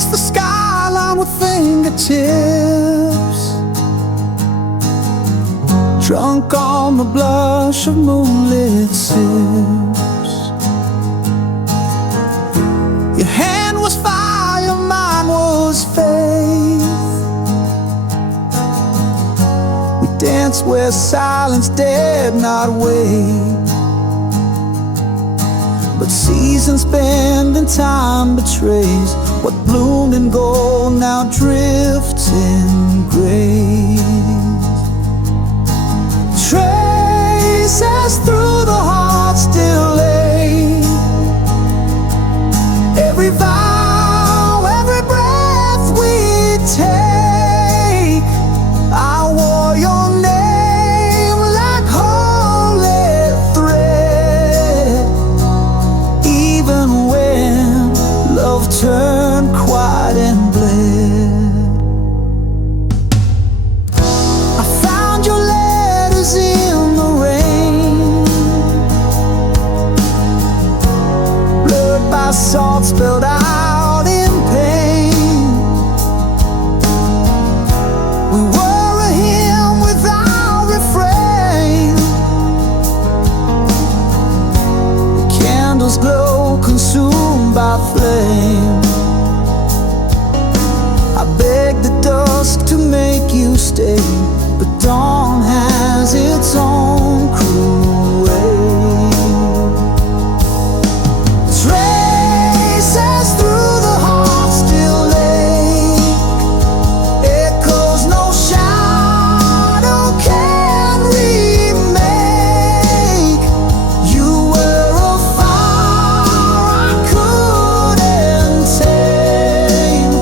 trace the skyline with fingertips, drunk on the blush of moonlit sips. Your hand was fire, mine was faith. We danced where silence dared not wait. But seasons bend and time betrays. What bloomed in gold now drifts in grace. Traces through the heart still lay. Every vow, every breath we take, I wore your name like holy thread. Even when love turned quiet and bled, I found your letters in the rain, blurred by salt spilled out in pain. We were a hymn without refrain. The candles glow, consumed by flame. I begged the dusk to make you stay, but dawn has its own cruel way. Traces through the heart still lay. Echoes no shadow can remake. You were a fire I couldn't tame.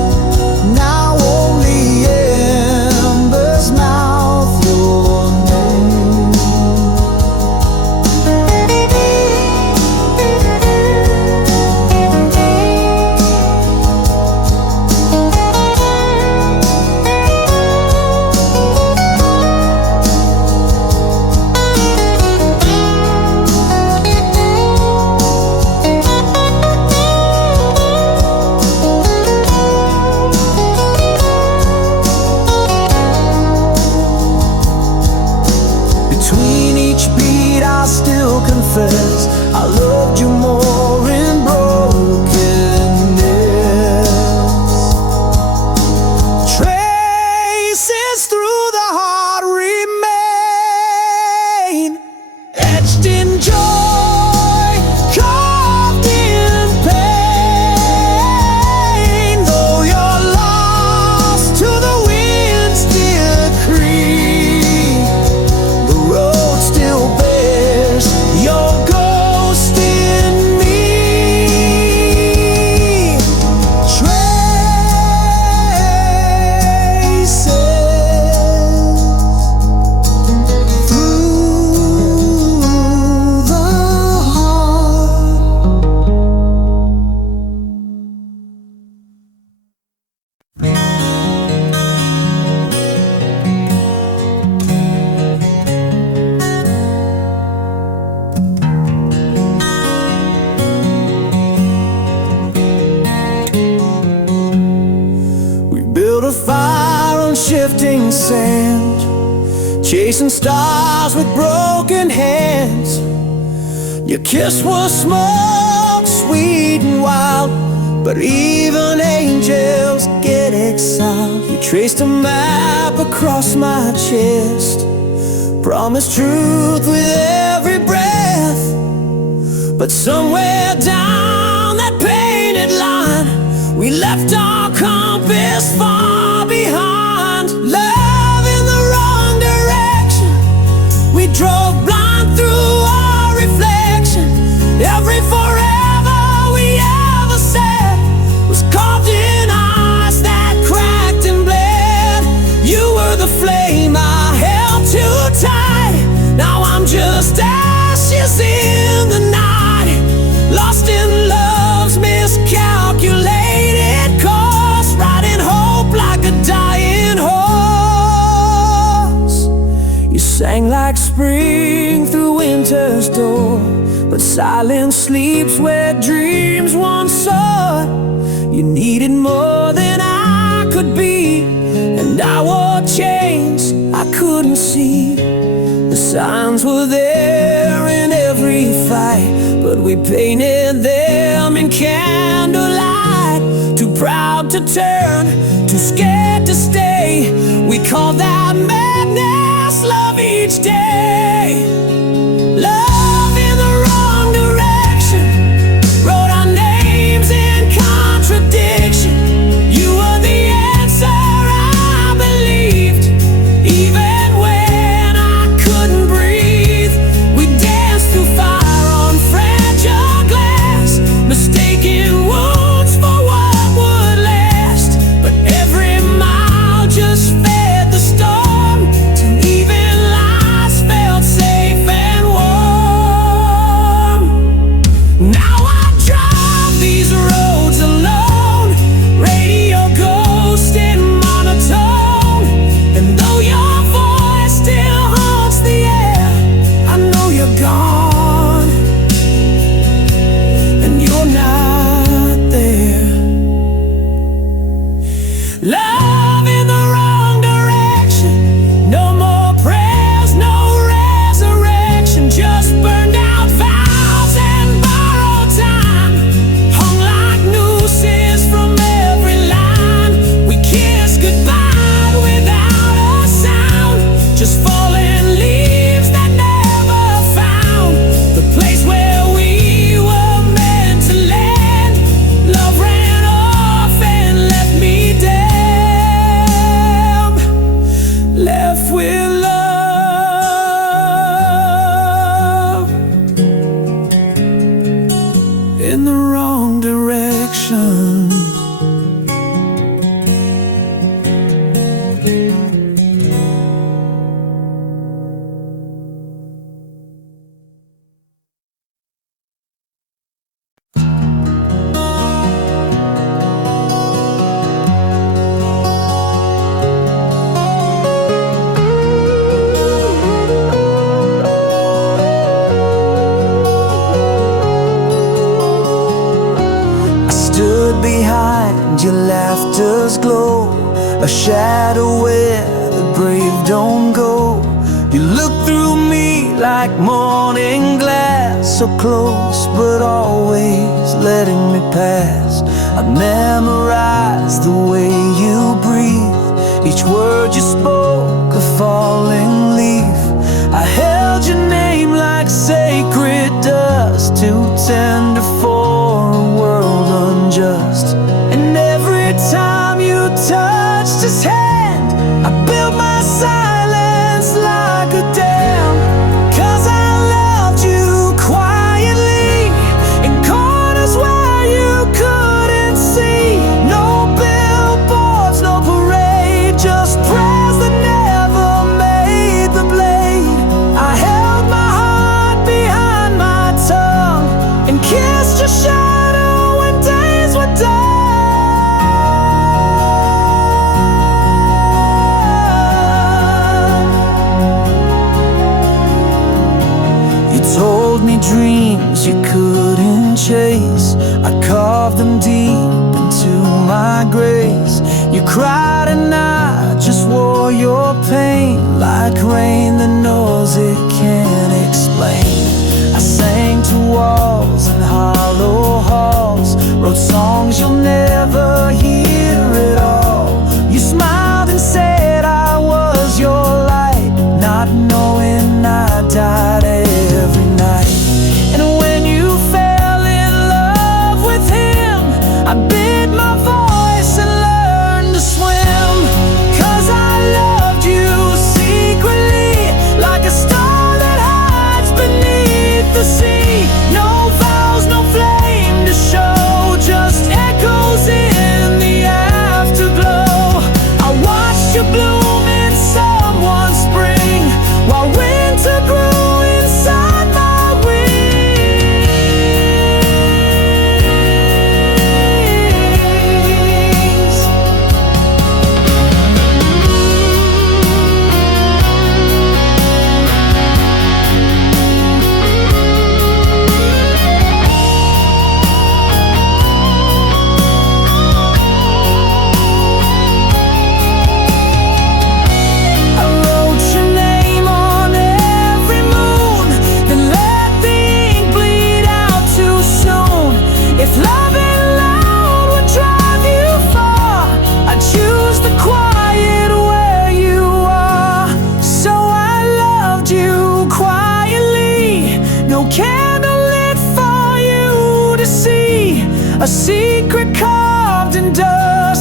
Now only embers mouth your name. Between each beat I still confess I loved you more in brokenness. Traces through the heart remain, etched in joy, carved in pain. Though you're lost to the wind's decree, the road still bears your ghost in me. Traces through the heart. We built a fire on shifting sand, chasing stars with broken hands. Your kiss was smoke, sweet and wild, but even angels get exiled. You traced a map across my chest, promised truth with every breath. But somewhere down that painted line, we left our compass far behind. Love in the wrong direction, we drove blind through our reflection. Every forever we ever said was carved in ice that cracked and bled. You were the flame I held too tight. Now I'm just ashes in the night, lost in love's miscalculated course, riding hope like a dying horse. You sang like spring through winter's door, but silence sleeps where dreams once soared. You needed more than I could be, and I wore chains I couldn't see. The signs were there in every fight, but we painted them in candlelight. Too proud to turn, too scared to stay. We called that madness love each day. Love in the wrong direction, wrote our names in contradiction. You were the answer I believed, even when I couldn't breathe. We danced through fire on fragile glass, mistaking wounds for what would last. But every mile just fed the storm, till even lies felt safe and warm. Now I drive these roads alone, radio ghost and monotone. And though your voice still haunts the air, I know you're gone, and you're not there. Love in the wrong direction, no more prayers, no resurrection. Just burned out vows and borrowed time, hung like nooses from every line. We kissed goodbye without a sound, just falling leaves that never found the place where we were meant to land. Love ran off and left me damned, left with love in the wrong direction. I stood behind your laughter's glow, a shadow where the brave don't go. You looked through me like morning glass, so close but always letting me pass. I memorized the way you breathe, each word you spoke a falling leaf. I held your name like sacred dust, too tender for a world unjust. And every time you touched his hand, I built my silence like a dam. 'Cause I loved you quietly, in corners where you couldn't see. No billboards, no parade, just prayers that never made the blade. I held my heart behind my tongue and kissed your shadow when days were done. You told me dreams you couldn't chase, I carved them deep into my grace. You cried and I just wore your pain like rain that knows it can't explain. I sang to walls and hollow halls, wrote songs you'll never hear at all. You smiled and said I was your light, not knowing I died every night. And when you fell in love with him, I bid my voice and learned to swim. 'Cause I loved you secretly, like a star that hides beneath the sea. No vows, no flame to show, just echoes in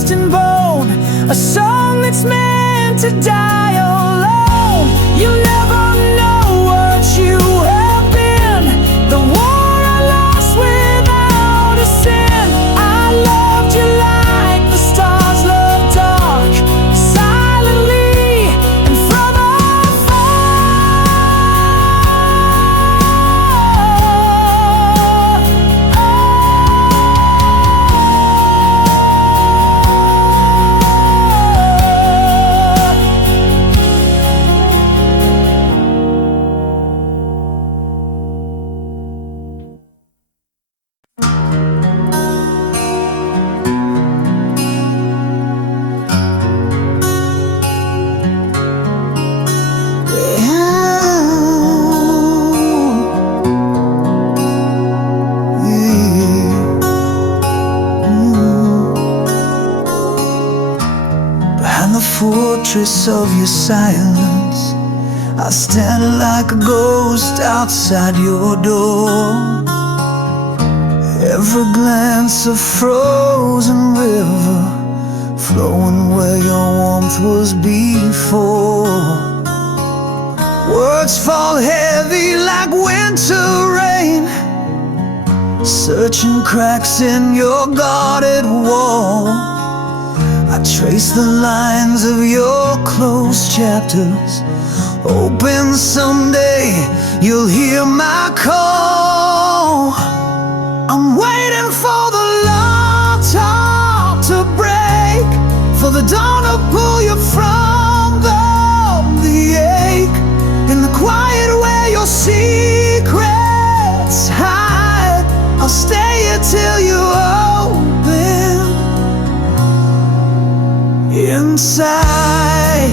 dust and bone, a song that's meant to die alone. You never know what you have been, the war I lost without a sin. I loved you like the stars love dark, silently and from afar. Behind the fortress of your silence, I stand like a ghost outside your door. Every glance a frozen river, flowing where your warmth was before. Words fall heavy like winter rain, searching cracks in your guarded wall. I trace the lines of your closed chapters, hoping someday you'll hear my call. I'm waiting for the long talk to break, for the dawn to pull you from the ache, in the quiet where your secrets hide. I'll stay here till you open inside.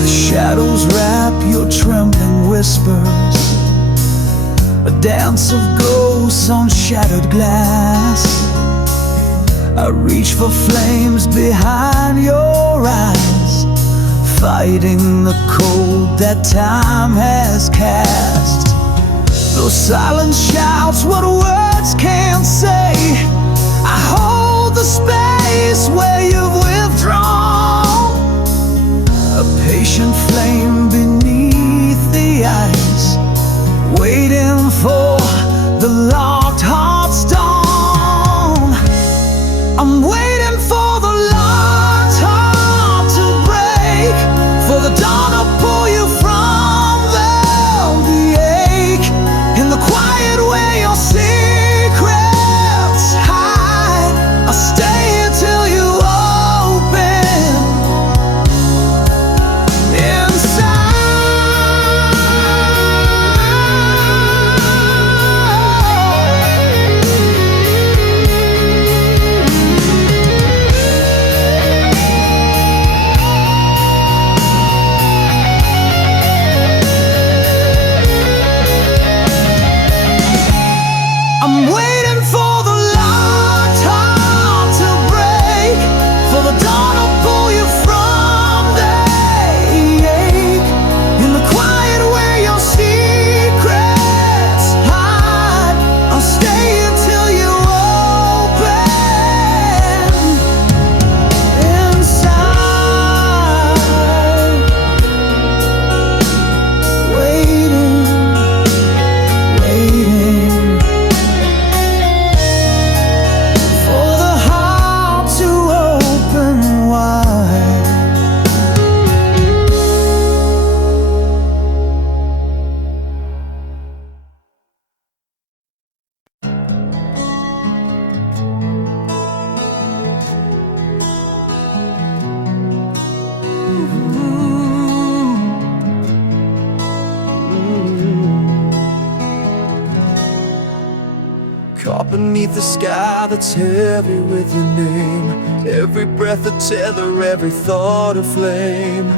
The shadows wrap your trembling whispers, a dance of ghosts on shattered glass. I reach for flames behind your eyes, fighting the cold that time has cast. Those silent shouts, what words can't say. I hold the space where you've withdrawn, a patient flame beneath the ice, waiting for the locked heart's dawn. I'm waiting for the locked heart to break, for the dawn to pull you from the ache, in the quiet where your secrets hide. I'll stay here till you open I'm waiting for the locked heart to break, for the dawn to pull you from the ache, in the quiet where your secrets hide. I'll stay here till you open inside, waiting, waiting for the heart to open wide. Caught beneath the sky that's heavy with your name, every breath a tether, every thought a flame.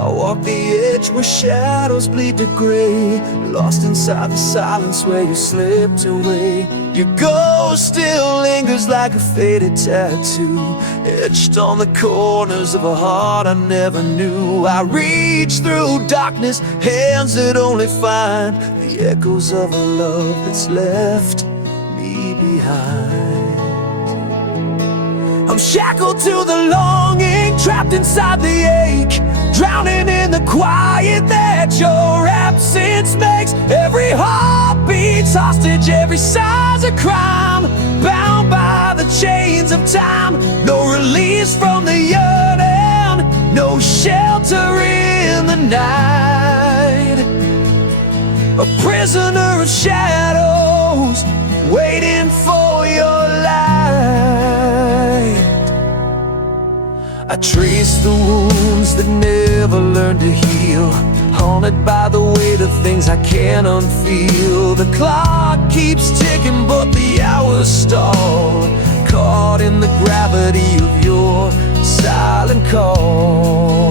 I walk the edge where shadows bleed to gray, lost inside the silence where you slipped away. Your ghost still lingers like a faded tattoo, etched on the corners of a heart I never knew. I reach through darkness, hands that only find the echoes of a love that's left me behind. I'm shackled to the longing, trapped inside the ache, drowning in the quiet that your absence makes. Every heartbeat's hostage, every sigh's a crime, bound by the chains of time. No release from the yearning, no shelter in the night. A prisoner of shadows, waiting for your light. I trace the wounds that never learned to heal, haunted by the weight of things I can't unfeel. The clock keeps ticking but the hours stall, caught in the gravity of your silent call.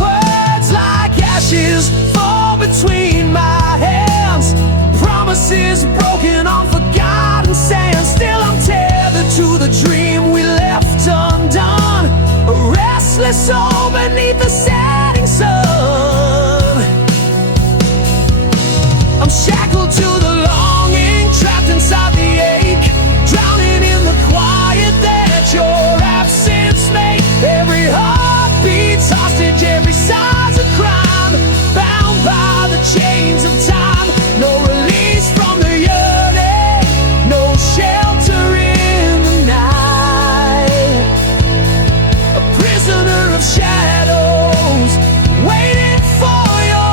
Words like ashes fall between my hands, promises broken on forgotten sand. Still I'm tethered to the dream we left undone, a restless soul beneath the setting sun. I'm shackled to the longing, trapped inside the ache, drowning in the quiet that your absence made. Every heartbeat's hostage, every sigh's a crime, bound by the chains of time. No release from the yearning, no shelter in the night. A prisoner of shadows, waiting for your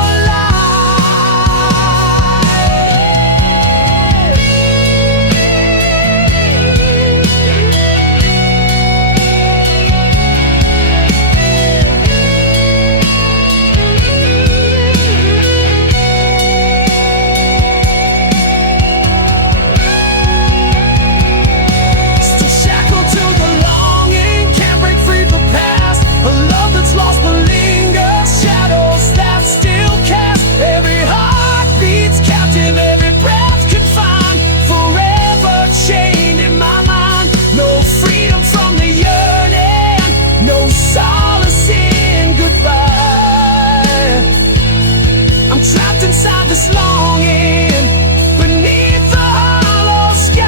inside this longing, beneath the hollow sky.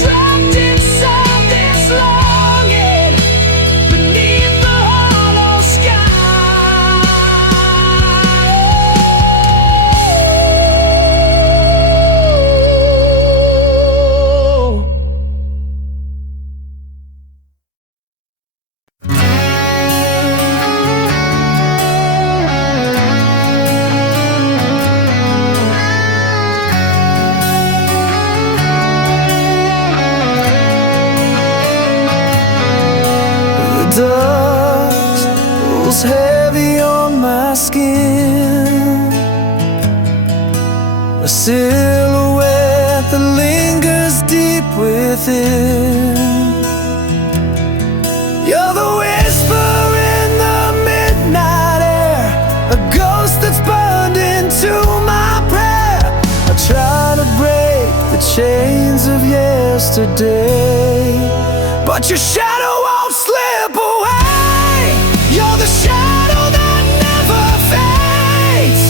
Trapped inside this longing, beneath the hollow dust rolls heavy on my skin, a silhouette that lingers deep within. You're the whisper in the midnight air, a ghost that's burned into my prayer. I try to break the chains of yesterday, but your shadow won't slip away. You're the shadow that never fades,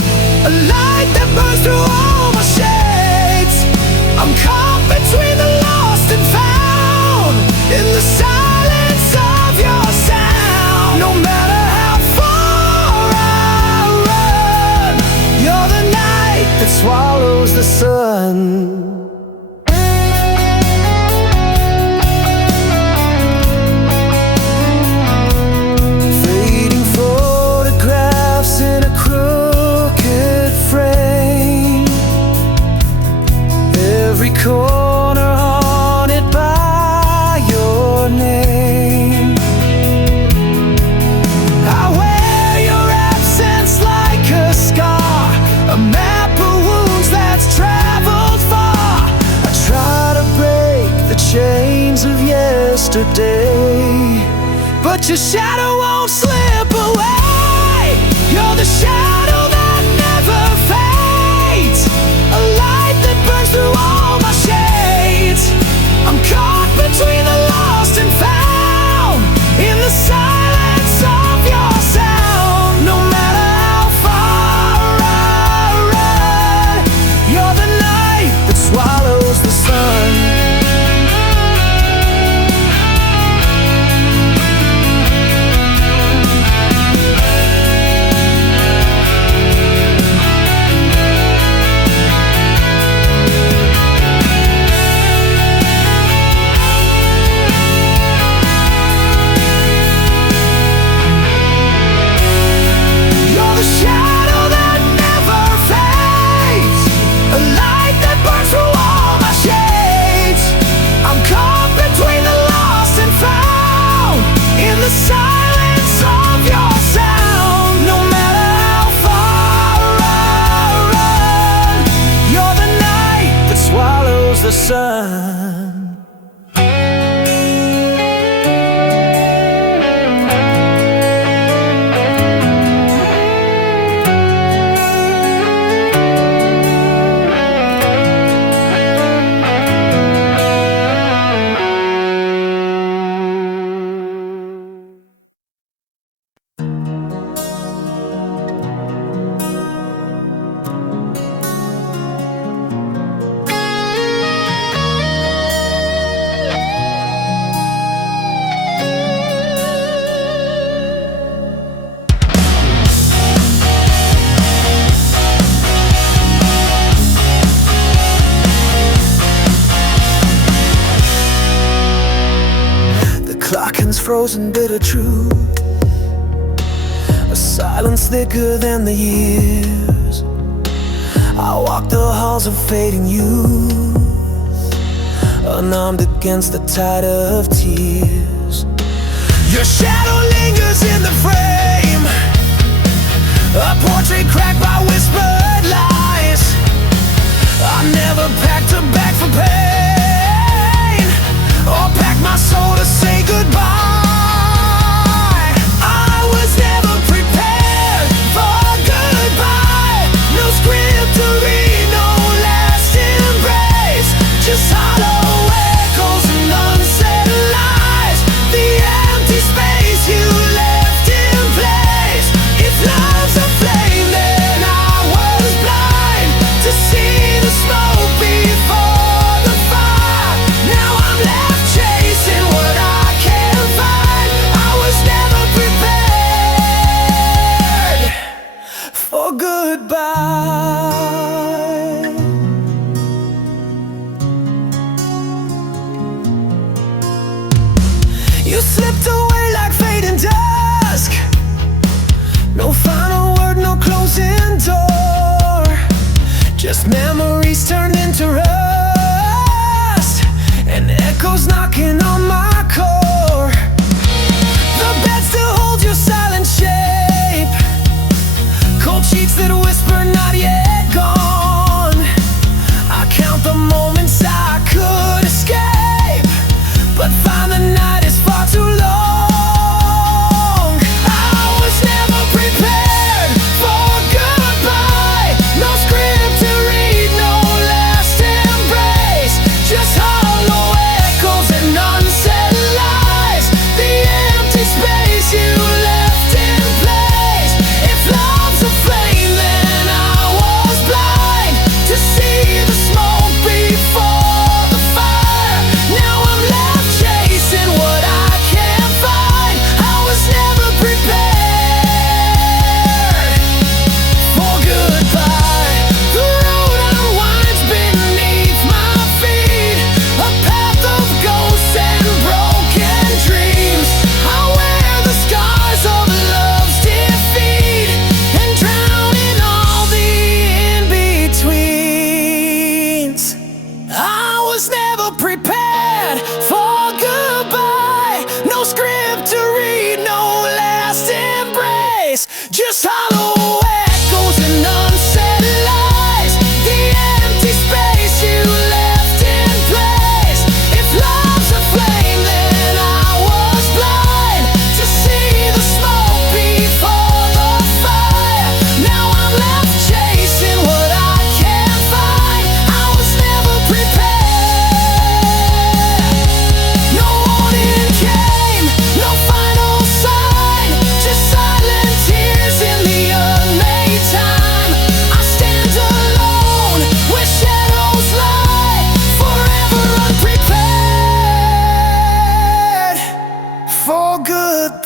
a light that burns through all my shades. I'm caught between the lost and found, in the silence of your sound. No matter how far I run, you're the night that swallows the sun. remains of yesterday. But your shadow won't slip away. You're the shadow that never fades, a light that burns through all my shades. I'm caught between the lost and found, in the silence of your sound. No matter how far I run, you're the night that swallows the sun. The silence of your sound. No matter how far I run, you're the night that swallows the sun. Frozen bitter truth, a silence thicker than the years. I walk the halls of fading youth, unarmed against the tide of tears. Your shadow lingers in the frame, a portrait cracked by whispered lies. I never packed a bag for pain, or packed my soul to say goodbye. Just hollow echoes and unsaid lies, the empty space you left in place. If love's a flame, then I was blind to see the smoke before the fire. Now I'm left chasing what I can't find. I was never prepared for goodbye. You slipped away like fading dusk, no final word, no closing door, just memories turned into rust, and echoes knocking on my core. The bed still holds your silent shape, cold sheets that whisper not yet gone. I count the moments I could escape, but find the night is far too long. I was never prepared for goodbye. No script to read,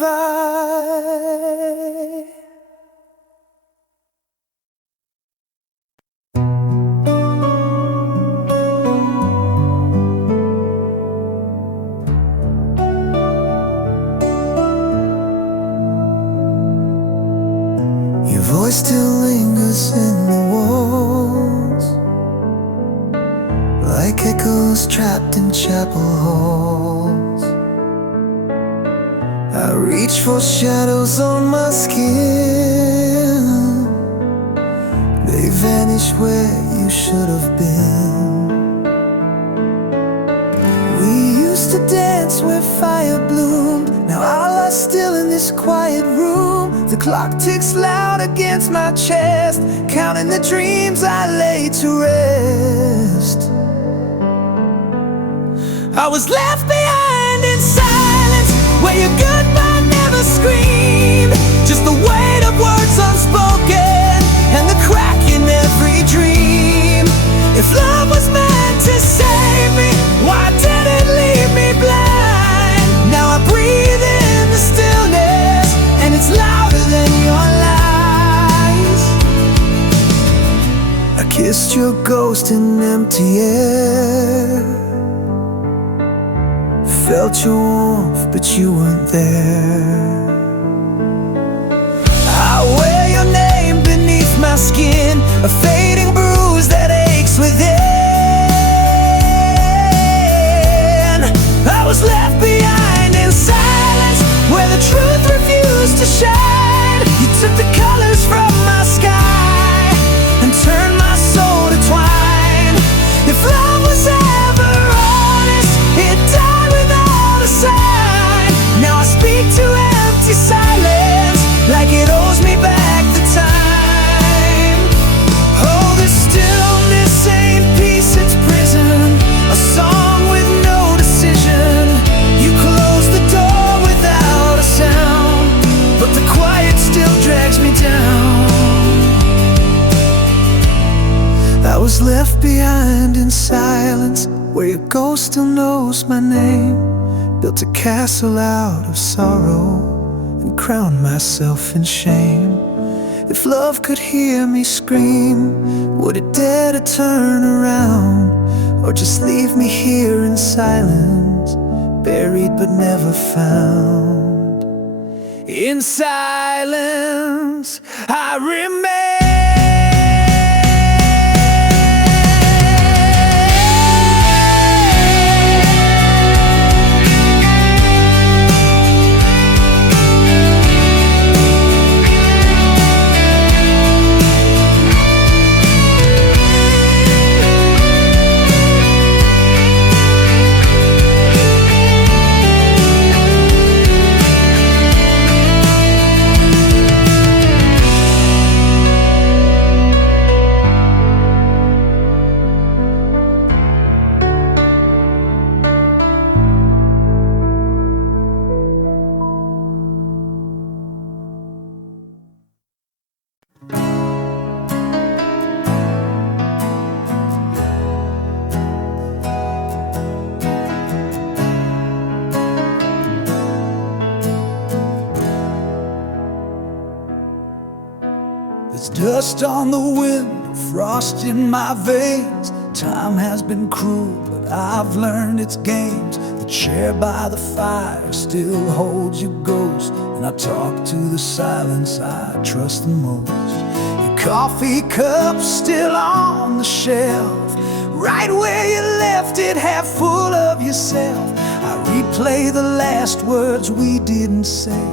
lullaby. Your voice still lingers in the walls, like echoes trapped in chapel halls. I reach for shadows on my skin. They vanish where you should have been. We used to dance where fire bloomed. Now our life's still in this quiet room. The clock ticks loud against my chest, counting the dreams I lay to rest. I was left behind in silence, where your goodbye never screamed. Just the weight of words unspoken, and the crack in every dream. If love was meant to save me, why did it leave me blind? Now I breathe in the stillness, and it's louder than your lies. I kissed your ghost in empty air, felt your warmth, but you weren't there. I wear your name beneath my skin, a fading bruise that aches within. I was left behind in silence, where the truth refused to shine. You took the colors from my sky and turned my soul to twine. If love was ever honest, it died without a sign. Now I speak to empty silence, like it owes me back the time. Oh, the stillness ain't peace, it's prison, a song with no decision. You close the door without a sound, but the quiet still drags me down. I was left behind in silence, where your ghost still knows my name. Built a castle out of sorrow and crowned myself in shame. If love could hear me scream, would it dare to turn around, or just leave me here in silence, buried but never found? In silence I remain. There's dust on the wind, frost in my veins. Time has been cruel, but I've learned its games. The chair by the fire still holds your ghost, and I talk to the silence I trust the most. Your coffee cup still on the shelf, right where you left it, half full of yourself. I replay the last words we didn't say,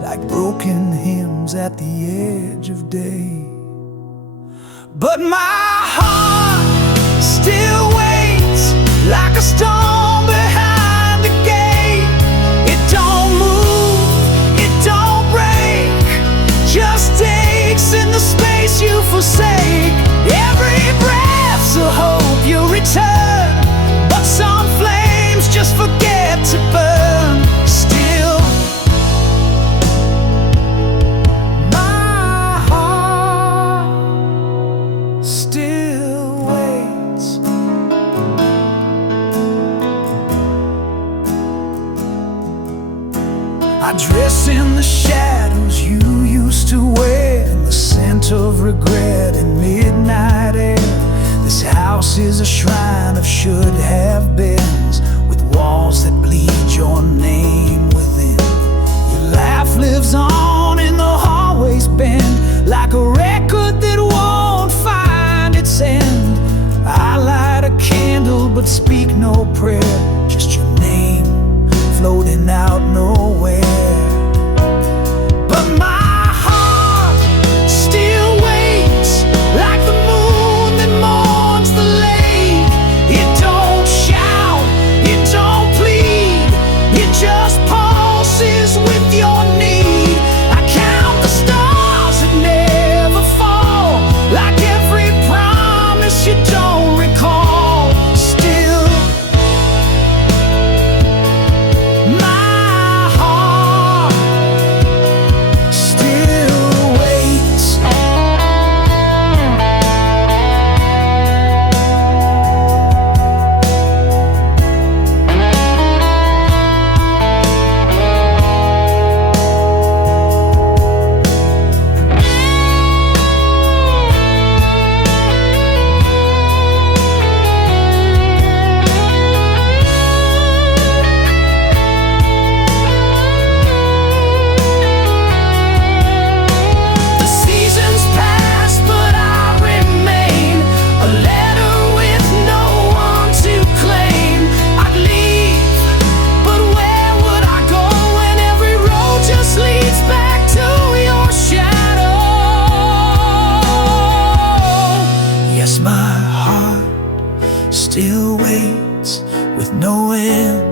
like broken hymns at the edge of day. But my heart still waits, like a stone behind the gate. It don't move, it don't break, just aches in the space you forsake. Every breath's a hope you'll return, but some flames just forget to burn. Still, my heart still waits. I dress in the shadows you used to wear, and the scent of regret in midnight air. This house is a shrine of should-have-beens, with walls that bleed your name within. Your laugh lives on in the hallways bend, like a record that won't find its end. I light a candle but speak no prayer, just your name floating out nowhere. But my heart still waits, like the moon that mourns the lake. It don't shout, it don't plead, it just pulses with your need. I count the stars that never fall, like every promise you don't recall. Still, my heart still waits. The seasons pass, but I remain, a letter with no one to claim. I'd leave, but where would I go when every road just leads back to your shadow? Yes, my heart still waits, with no end,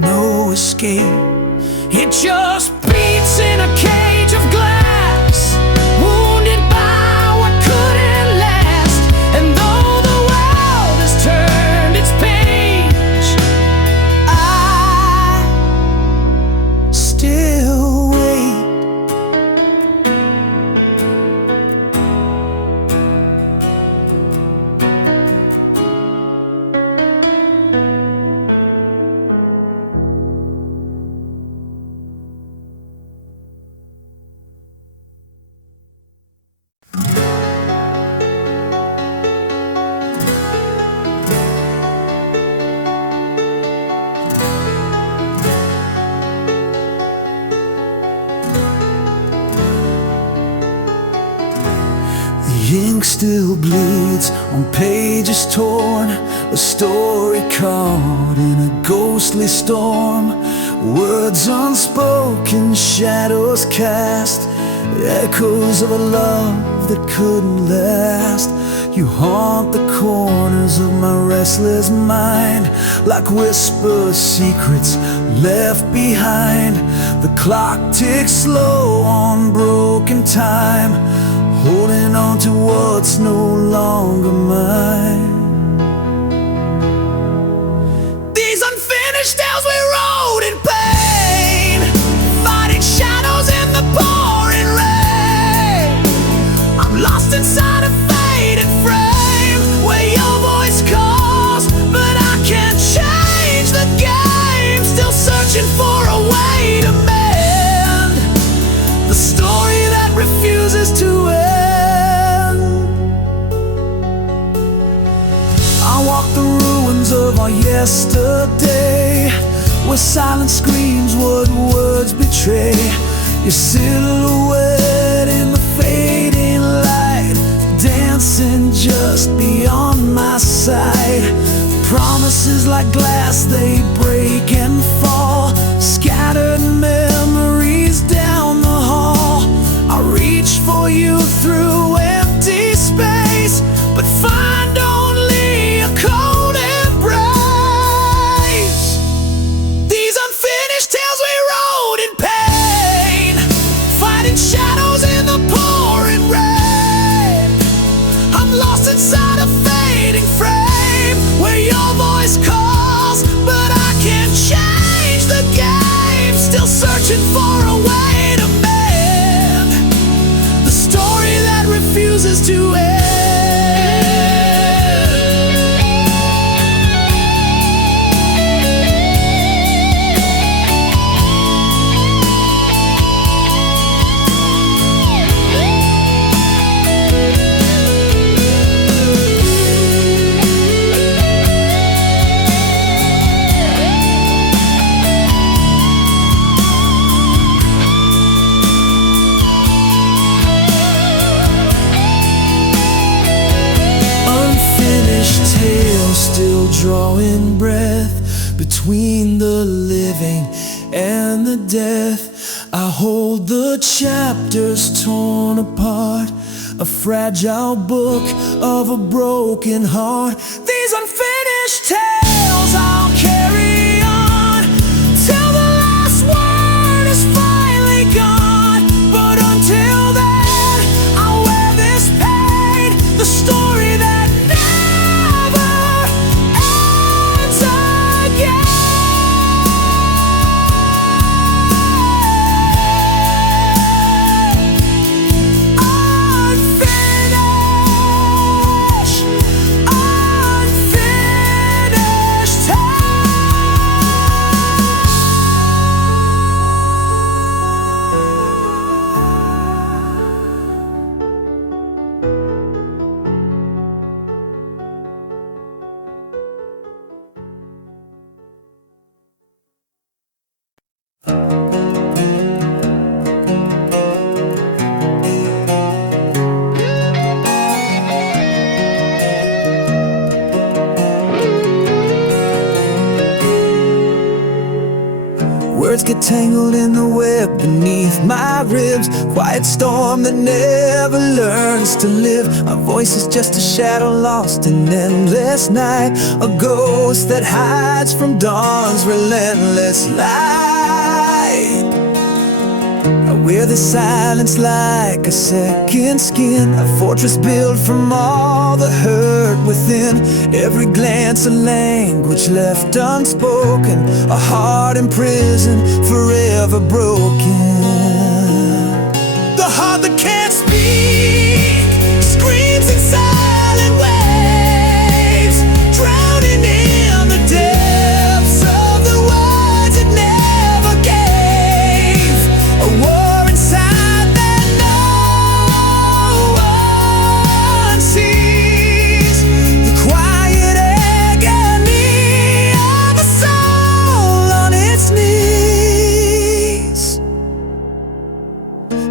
no escape. It just beats in a cage of glass, wounded by what couldn't last. And though the world has turned its page, I still wait. The ink still bleeds on pages torn, a story caught in a ghostly storm. Words unspoken, shadows cast, echoes of a love that couldn't last. You haunt the corners of my restless mind, like whispered secrets left behind. The clock ticks slow on broken time, holding on to what's no longer mine. These unfinished tales we wrote in pain, fighting shadows in the pouring rain. I'm lost inside a faded frame, where your voice calls, but I can't change the game. Still searching for a way to mend the story that refuses to end. I walk the ruins of our yesterday, where silence screams what words betray. Your silhouette in the fading light, dancing just beyond my sight. Promises like glass, they break and fall, scattered memories down the hall. I reach for you through empty space, but find only a cold embrace. These unfinished tales we wrote in pain, fighting shadows in the pouring rain. I'm lost inside a fading frame, where your voice calls, but I can't change drawing breath between the living and the death. I hold the chapters torn apart, a fragile book of a broken heart. These unfinished tales I'll carry on till the last word is finally gone. But until then, I'll wear this pain, the story that never ends again. Words get tangled in the web beneath my ribs. Quiet storm that never learns to live. My voice is just a shadow lost in endless night, a ghost that hides from dawn's relentless light. I wear the silence like a second skin, a fortress built from all the hurt within. Every glance a language left unspoken, a heart imprisoned, forever broken. The heart that can't speak screams in silent waves, drowning in the depths of the words it never gave. A war inside that no one sees, the quiet agony of a soul on its knees.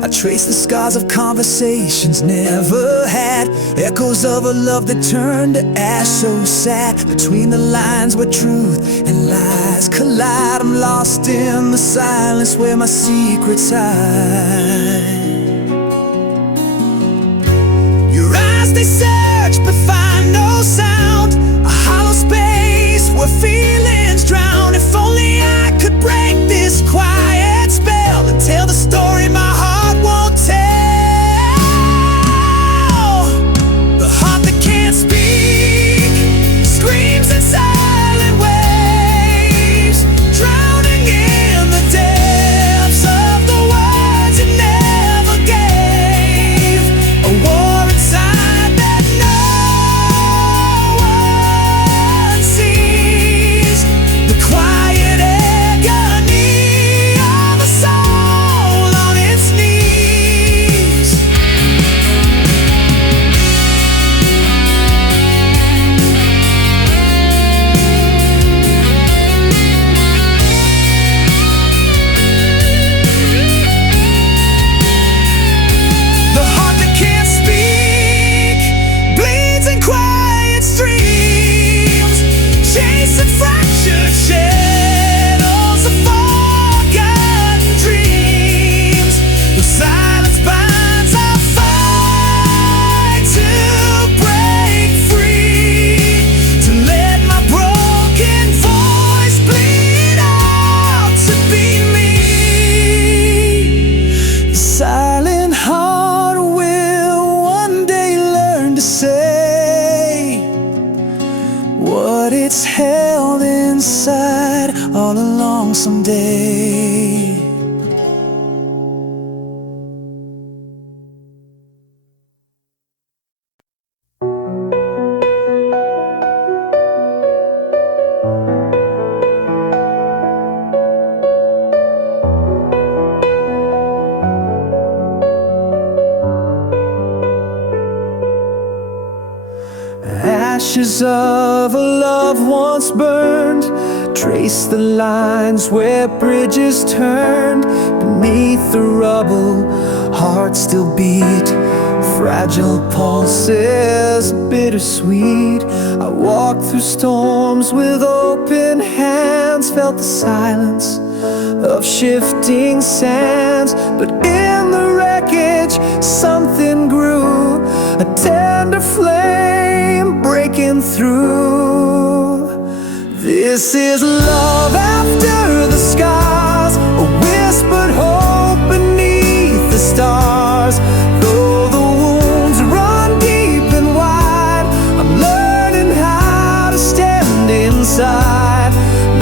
I trace the scars of conversations never had, echoes of a love that turned to ash, so sad. Between the lines where truth and lies collide, I'm lost in the silence where my secrets hide. Your eyes, they search but find no sound, a hollow space where feelings drown. If only I could break this quiet spell and tell the story my heart won't tell. The heart that can't speak screams in silent waves, drowning in the depths of the words it never gave. A war inside that no one sees, the quiet agony of a soul on its knees. The heart that can't speak bleeds in quiet streams, chasing fractured shadows of forgotten dreams. The silence binds, I fight to break free, to let my broken voice bleed out to be me. The silent heart will one day learn to say what it's held inside all along someday. Ashes of a love once burned, trace the lines where bridges turned. Beneath the rubble, hearts still beat, fragile pulses, bittersweet. I walked through storms with open hands, felt the silence of shifting sands. But in the wreckage something grew, a tender flame breaking through. This is love after the scars, a whispered hope beneath the stars. Though the wounds run deep and wide, I'm learning how to stand inside.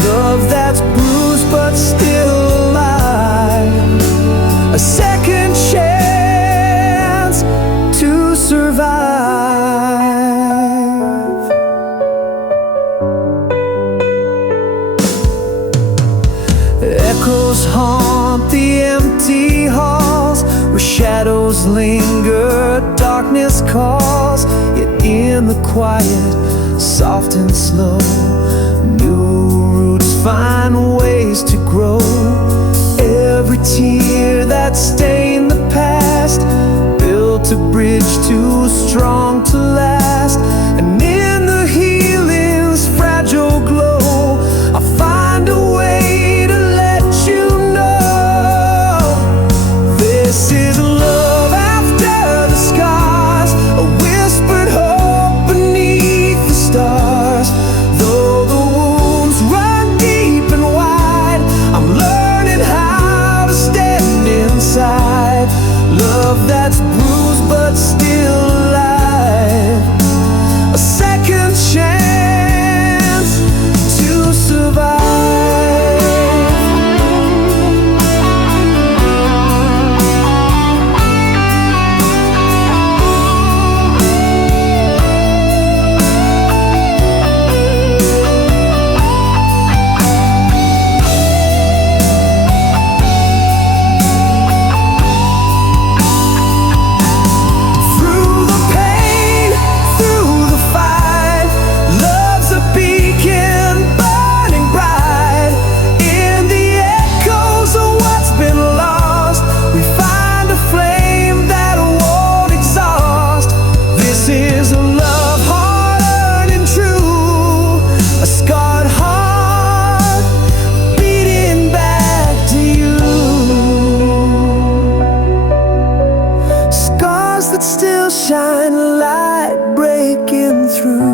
Love that's bruised but still alive, a second chance to survive. Echoes haunt the empty halls, where shadows linger, darkness calls. Yet in the quiet, soft and slow, new roots find ways to grow. Every tear that stained the past built a bridge too strong to last. And in the healing's fragile glow, I find a way to let you know. This is love after the scars, a whispered hope beneath the stars. Though the wounds run deep and wide, I'm learning how to stand inside. Love that's bruised but still alive, a second chance to survive. That still shine a light breaking through.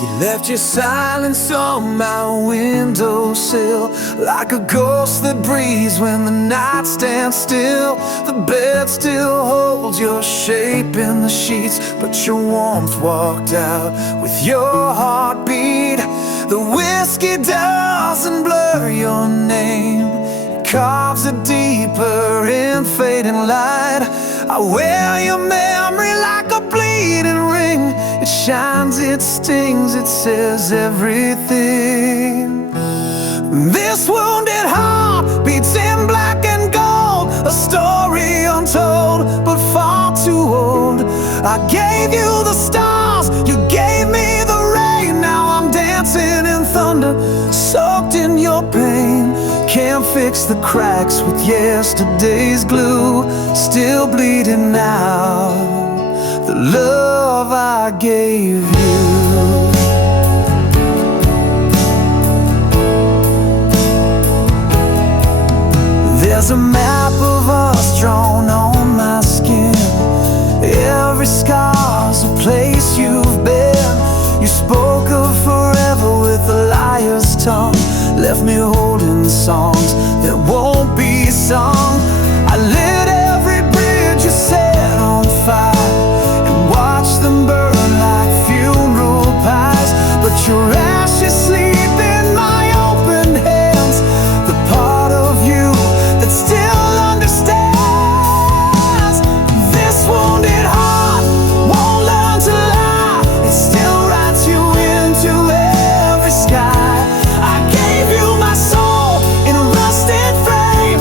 You left your silence on my windowsill, like a ghost that breathes when the night stands still. The bed still holds your shape in the sheets, but your warmth walked out with your heartbeat. The whiskey doesn't blur your name, it carves it deeper in fading light. I wear your memory like a bleeding ring. It shines, it stings, it says everything. This wounded heart beats in black and gold, a story untold but far too old. I gave you the stars, you gave me the rain. Now I'm dancing in thunder, soaked in your pain. Can't fix the cracks with yesterday's glue, still bleeding now, the love I gave you. There's a map of us drawn on my skin. Every scar's a place you've been. You spoke of forever with a liar's tongue, left me holding songs that won't be sung. I lit every bridge you set on fire and watched them burn like funeral pies. But your ashes sleep in my open hands, the part of you that still understands. This wounded heart won't learn to lie, it still writes you into every sky. I gave you my soul in a rusted frame,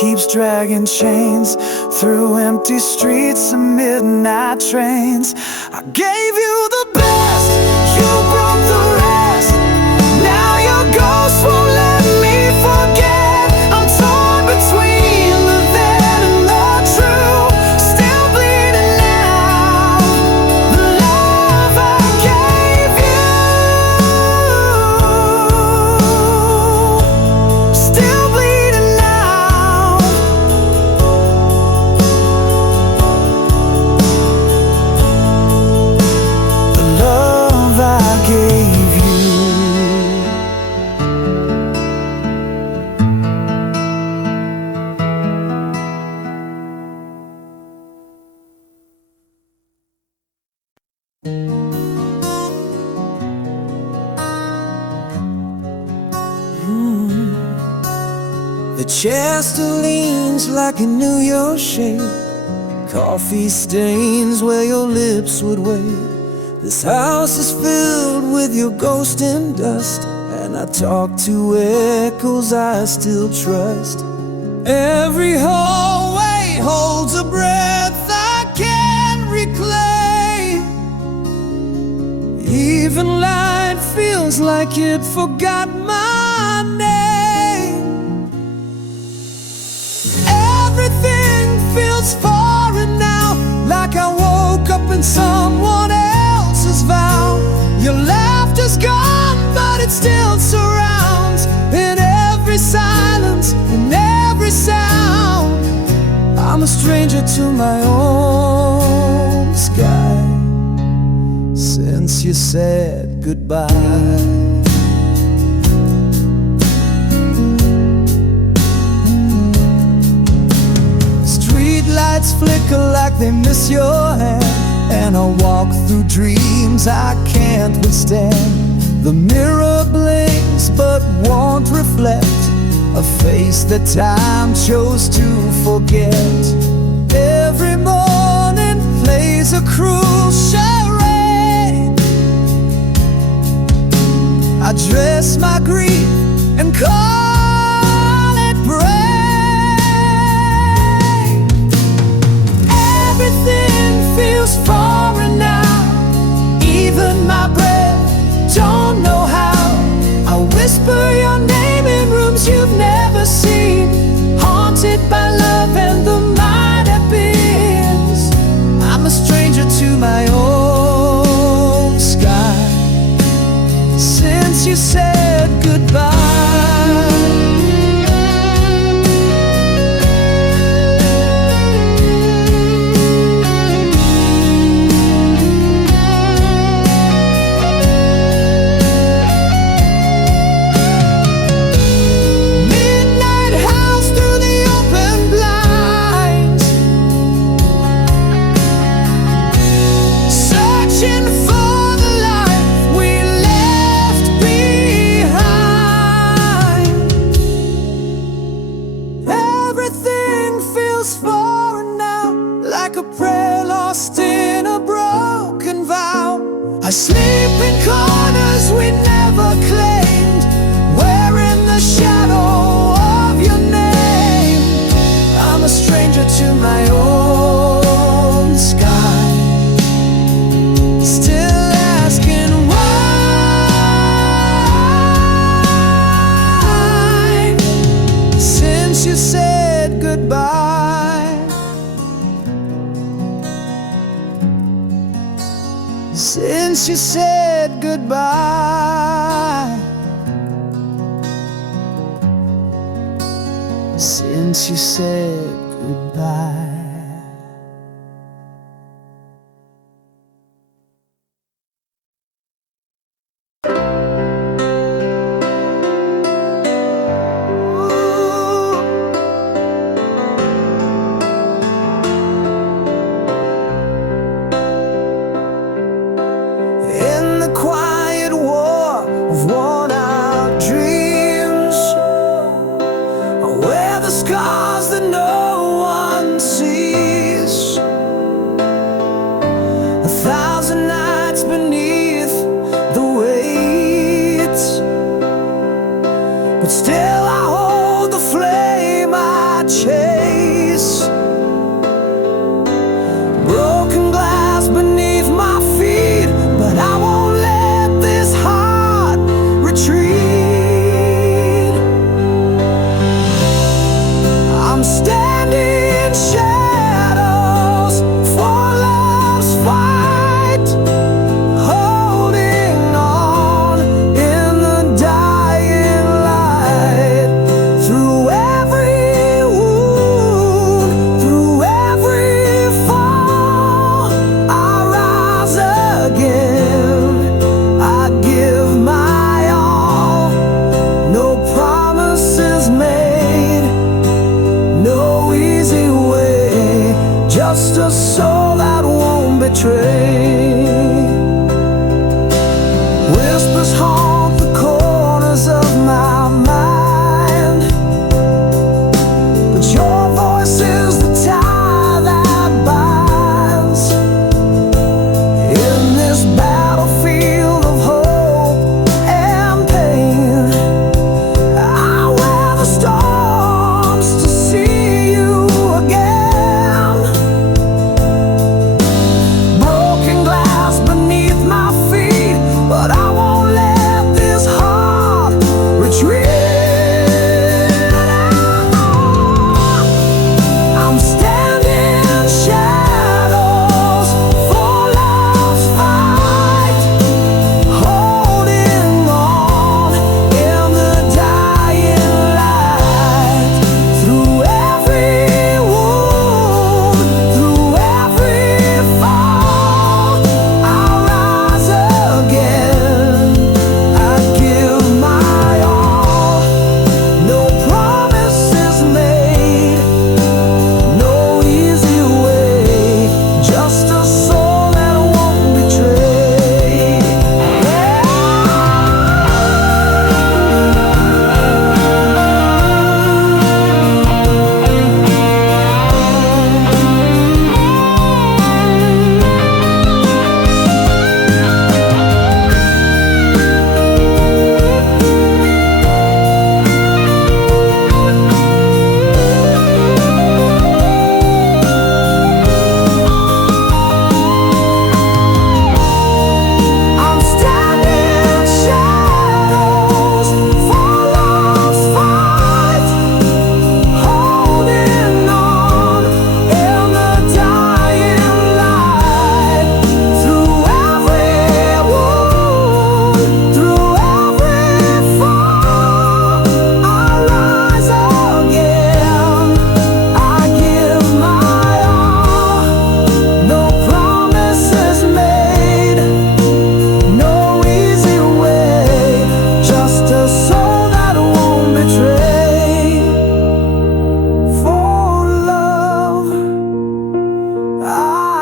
keeps dragging chains through empty streets and midnight trains. I gave you the best, you broke the rest. Now your ghost won't let me forget. I'm torn between the then and the true, still bleeding now. The love I gave you, still bleeding now. The love I gave you. The chair still leans like it knew your shape. Coffee stains where your lips would wait. This house is filled with your ghost and dust, and I talk to echoes I still trust. Every hallway holds a breath I can't reclaim. Even light feels like it forgot my name. Everything feels foreign now, like I woke up in someone else's vow. Your laughter's gone, but it still surrounds. In every silence, in every sound, I'm a stranger to my own sky since you said goodbye. Lights flicker like they miss your hand, and I walk through dreams I can't withstand. The mirror blinks but won't reflect a face that time chose to forget. Every morning plays a cruel charade. I dress my grief and call it brave. Everything feels foreign now, even my breath, don't know how. I whisper your name in rooms you've never seen, haunted by love and the might have beens. I'm a stranger to my own sky since you said goodbye. I sleep in corners we never claimed, wearing the shadow of your name. I'm a stranger to my own sky, still asking why, since you said goodbye. Since you said goodbye. Since you said goodbye. Quiet war of worn-out dreams, where the scars that no one sees. 1,000 nights beneath the weight, but still I hold the flame I chase.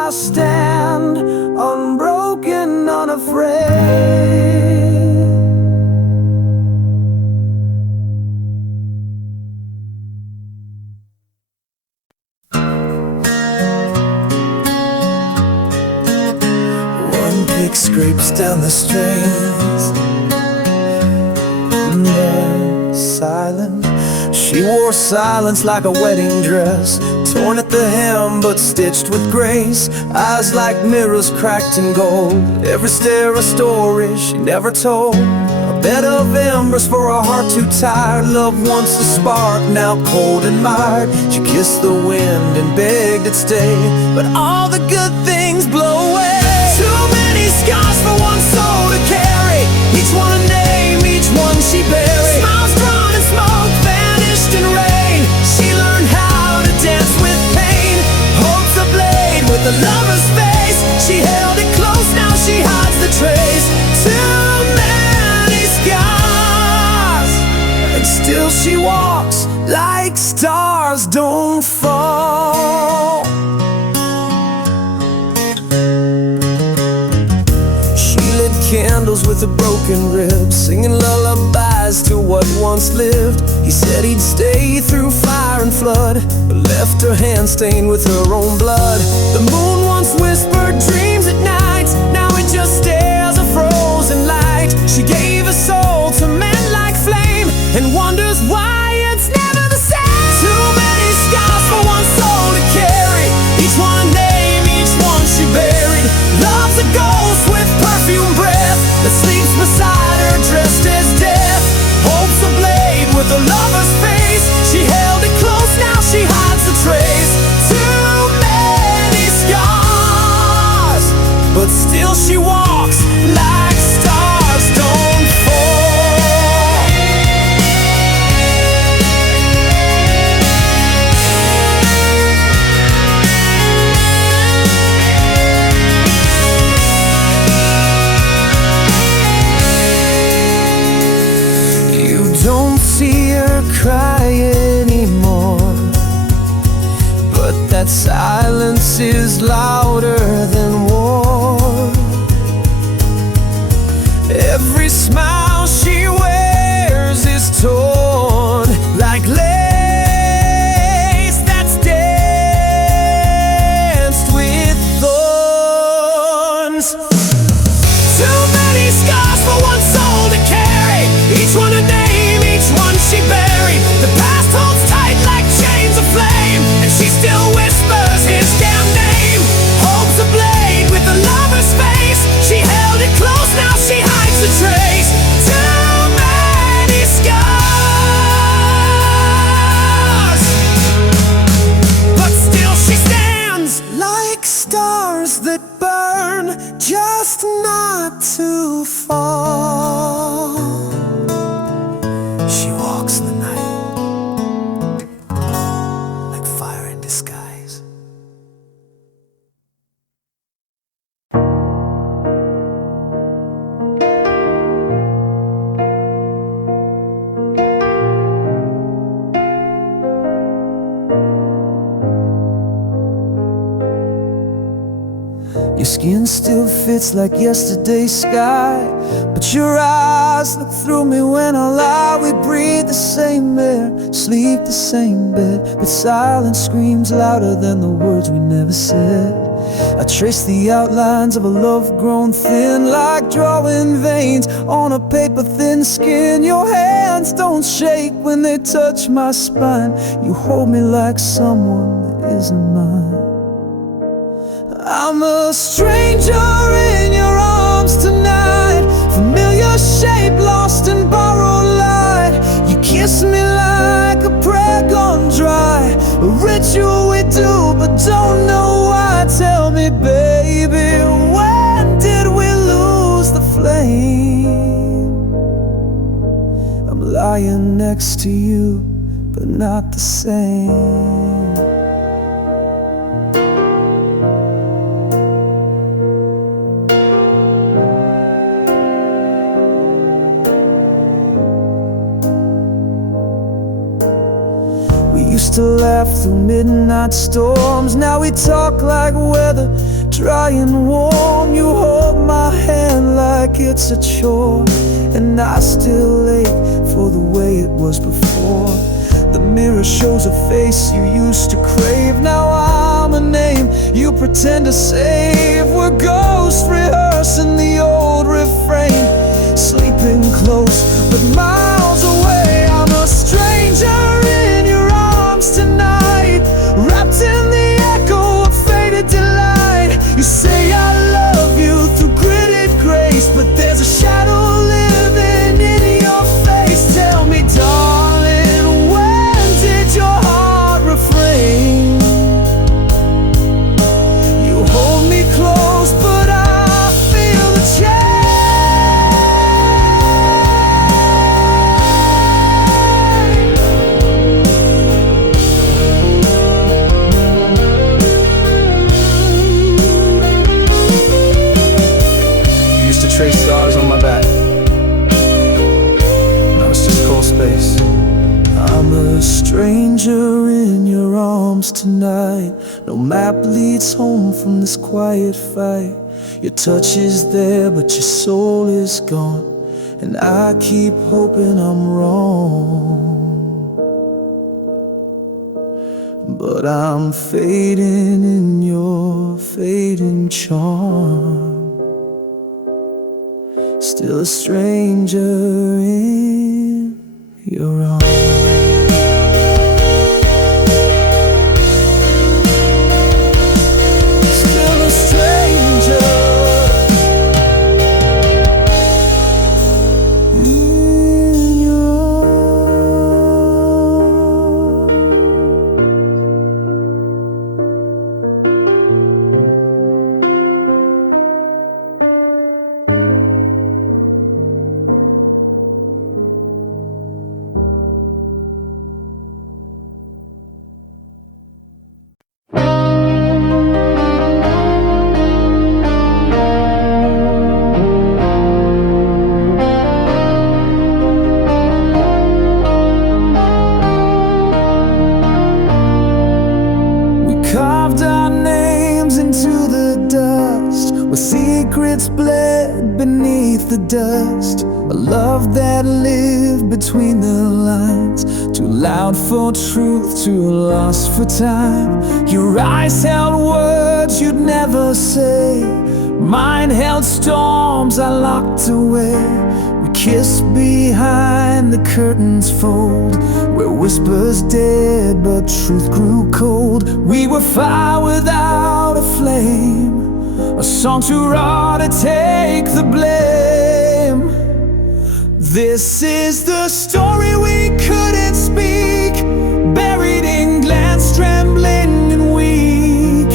I stand, unbroken, unafraid. One pick scrapes down the strings, and then silent. She wore silence like a wedding dress, torn at the hem but stitched with grace. Eyes like mirrors cracked in gold, every stare a story she never told. A bed of embers for a heart too tired. Love once a spark, now cold and mired. She kissed the wind and begged it stay, but all the good things blow away. Too many scars for one soul to carry, each one a name, each one she buried. Smiles drawn in smoke, vanished in rain. She learned how to dance with pain. Holds a blade with a lover's face. She held it close, now she hides the trace. Too many scars, and still she walks like stars don't fall. Candles with a broken rib, singing lullabies to what once lived. He said he'd stay through fire and flood, but left her hand stained with her own blood. The moon once whispered dreams at night, now it just stares a frozen light. She gave her soul to men like flame, and wonders why it's never the same. Too many scars for one soul to carry, each one a name, each one she buried. Love's a ghost with perfume breath that sleeps beside her dressed as death. Holds a blade with a lover's face. She held it close, now she hides the trace. Too many scars, but still she walks like stars don't fall. Don't see her cry anymore, but that silence is louder than war. Every smile she wears is torn like lace that's danced with thorns. Too many scars for one soul to carry, each one a name, each one she buried. The past holds tight like chains of flame, and she still whispers his damn name. Holds a blade with a lover's face. She held it close, now she hides the trace. Too many scars, but still she stands like stars that burn, just not to fall. She walks in the night like fire in disguise. Your skin still fits like yesterday's sky, but your eyes look through me when I lie. We breathe the same air, sleep the same bed, but silence screams louder than the words we never said. I trace the outlines of a love grown thin, like drawing veins on a paper thin skin. Your hands don't shake when they touch my spine. You hold me like someone that isn't mine. I'm a stranger in your arms tonight, familiar shape lost in borrowed light. You kiss me like a prayer gone dry, a ritual we do but don't know why. Tell me, baby, when did we lose the flame? I'm lying next to you, but not the same. Used to laugh through midnight storms. Now we talk like weather, dry and warm. You hold my hand like it's a chore, and I still ache for the way it was before. The mirror shows a face you used to crave. Now I'm a name you pretend to save. We're ghosts rehearsing the old refrain, sleeping close but miles away. I'm a stranger in your arms tonight, wrapped in the echo of faded delight. You say I love you through gritted grace, but there's a shadow living in your face. Tell me, darling, when did your heart refrain? You hold me close, but I feel the change. Trace stars on my back. Now it's just cold space. I'm a stranger in your arms tonight. No map leads home from this quiet fight. Your touch is there, but your soul is gone, and I keep hoping I'm wrong. But I'm fading in your fading charm, still a stranger in your arms. Still a stranger in your secrets bled beneath the dust, a love that lived between the lines, too loud for truth, too lost for time. Your eyes held words you'd never say, mine held storms I locked away. We kissed behind the curtains fold, where whispers dead but truth grew cold. We were fire without a flame, a song too raw to take the blame. This is the story we couldn't speak, buried in glance, trembling and weak.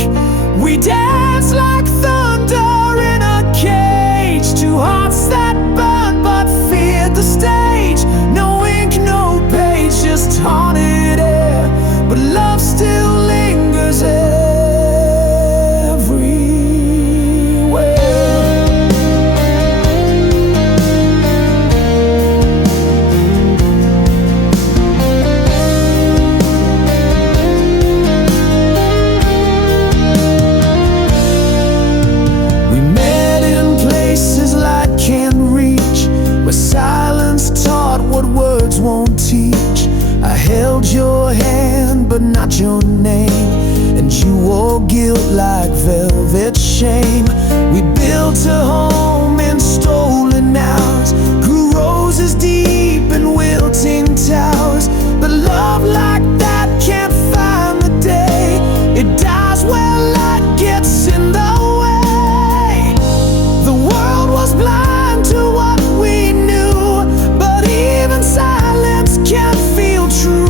We danced like thunder in a cage, two hearts that burned but feared the stage. No ink, no page, just haunted air, but love still lingers everywhere. Silence taught what words won't teach. I held your hand but not your name, and you wore guilt like velvet shame. We built a home in stolen hours, grew roses deep in wilting towers. But love like that can't find the day, it dies where light gets in the way. The world was blind to what we knew, but even silence can feel true.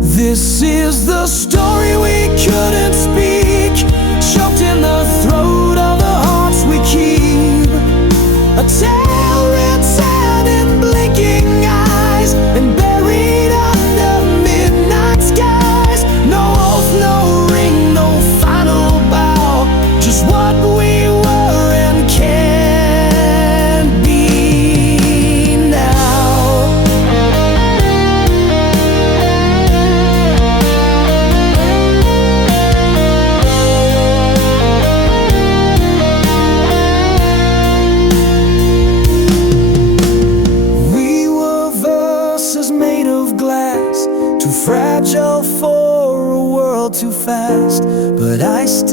This is the story we couldn't speak, choked in the throat of the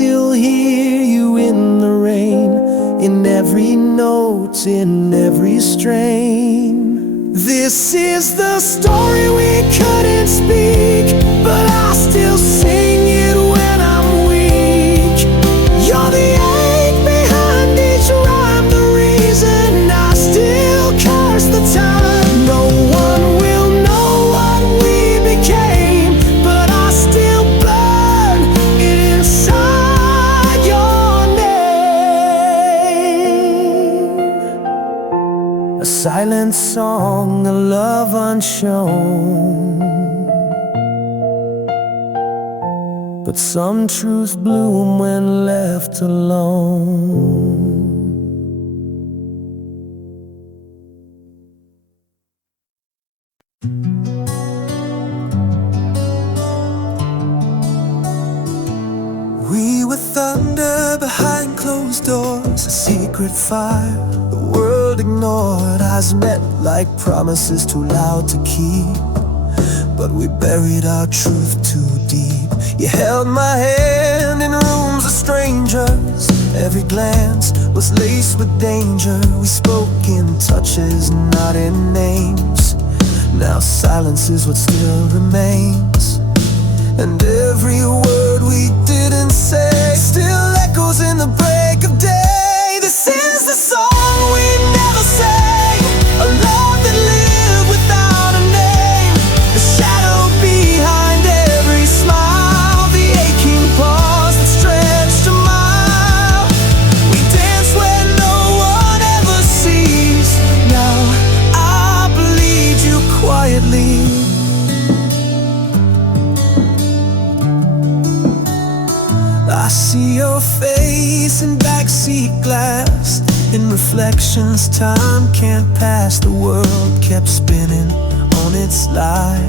still hear you in the rain, in every note, in every strain. This is the story we couldn't speak, but I still sing it when I'm weak. You're the ache behind each rhyme, the reason I still curse the time. No one will know what we became, but I still burn inside your name. A silent song, a love unshown, but some truths bloom when left alone. We were thunder behind closed doors, a secret fire the world ignored. Eyes met like promises too loud to keep, but we buried our truth too deep. You held my hand in rooms of strangers. Every glance was laced with danger. We spoke in touches, not in names. Now silence is what still remains, and every word we didn't say still echoes in the break of day. This is the song we never sang, a love that lived without a name. The shadow behind every smile, the aching pause that stretched a mile. We dance where no one ever sees. Now I bleed you quietly. I see your face in backseat glass, in reflections time can't pass. The world kept spinning on its lie,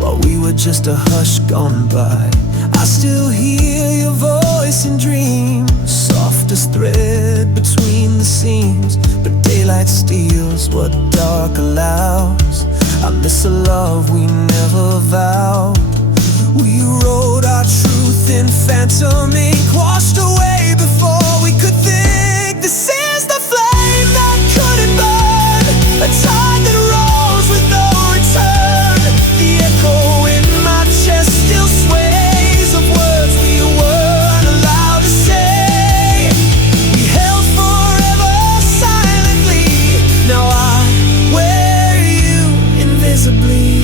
while we were just a hush gone by. I still hear your voice in dreams, softest thread between the seams. But daylight steals what dark allows. I miss a love we never vowed. We wrote our truth in phantom ink, washed away before we could think. This is the flame that couldn't burn, a tide that rolls with no return. The echo in my chest still sways of words we weren't allowed to say. We held forever silently. Now I wear you invisibly.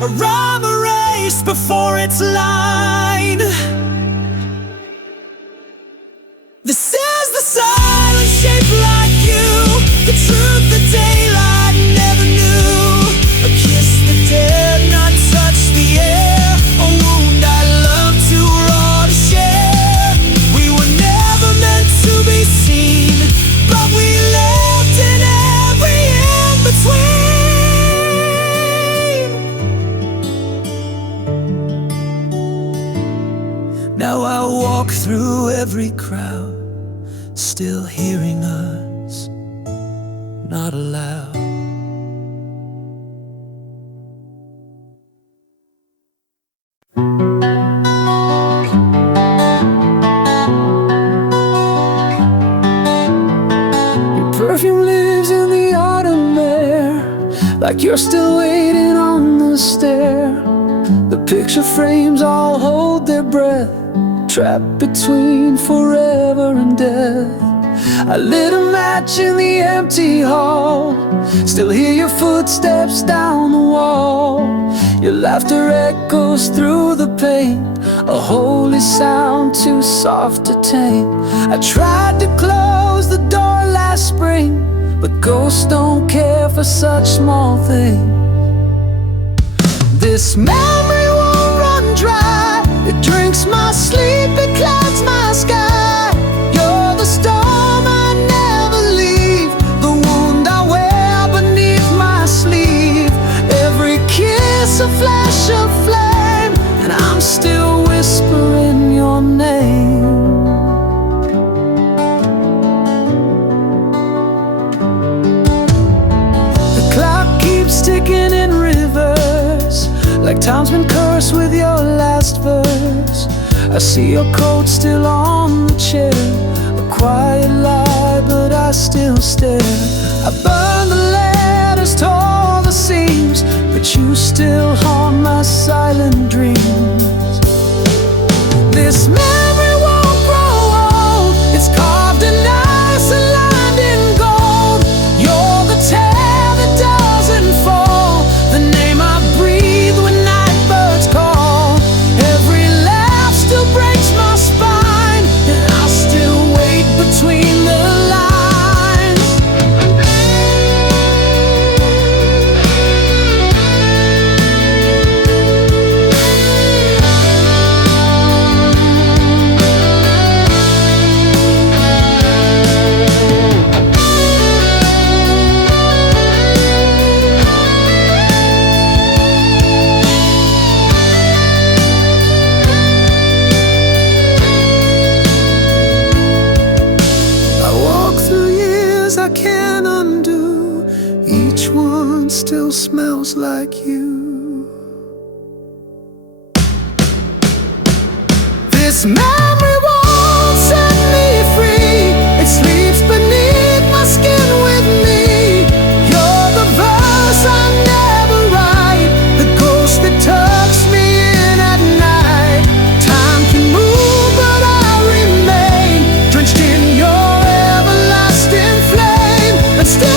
A rhyme erased before its line. This is the silence shaped like you, the truth the daylight never knew. A kiss that dared not touch the air, a wound I loved too raw to share. We were never meant to be seen, but we lived in every in-between. Now I walk through every crowd, still hearing us, not aloud. Your perfume lives in the autumn air, like you're still waiting on the stair. The picture frames all hold their breath, trapped between forever and death. I lit a match in the empty hall, still hear your footsteps down the wall. Your laughter echoes through the pain, a holy sound too soft to tame. I tried to close the door last spring, but ghosts don't care for such small things. This memory won't run dry, it drinks my sleep, it clouds my sky. You're the storm I never leave, the wound I wear beneath my sleeve. Every kiss a flash of flame, and I'm still whispering your name. The clock keeps ticking in reverse, like time's been cursed with your last verse. I see your coat still on the chair, a quiet lie, but I still stare. I burned the letters, tore the seams, but you still haunt my silent dreams. This memory won't grow old, it's carved in ice and lined in gold. You're the tear that doesn't fall, the name I breathe when night birds call. Every laugh still breaks my spine, and I'll still wait between the lines. I can't undo, each one still smells like you. This memory won't set me free, it sleeps beneath my skin with me. You're the verse I never write, the ghost that tucks me in at night. Time can move but I remain, drenched in your everlasting flame. And still I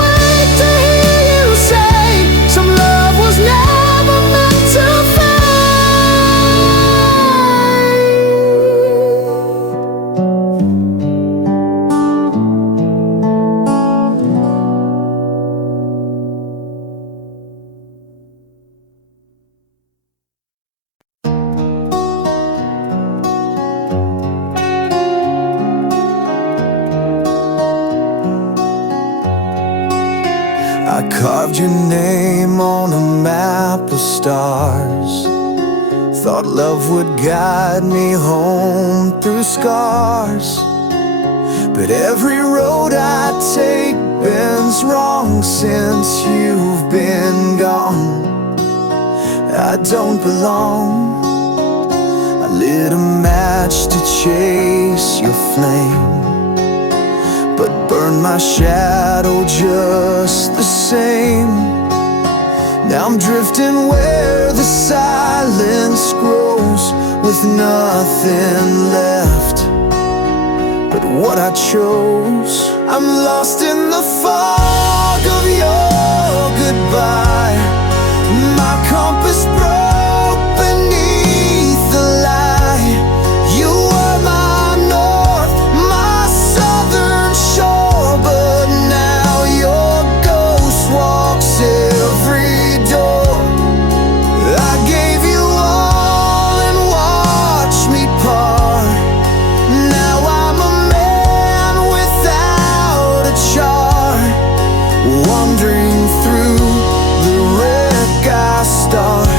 wait to hear you say, some love was never meant to I carved your name on a map of stars, thought love would guide me home through scars. But every road I take bends wrong since you've been gone. I don't belong. I lit a match to chase your flame, but burned my shadow just the same. Now I'm drifting where the silence grows, with nothing left but what I chose. I'm lost in the fog of your goodbye, my compass broke beneath the lie. You were my north, my southern shore, but now your ghost walks every door. I gave you all and watched me part. Now I'm a man without a chart, wandering through the wreck I start,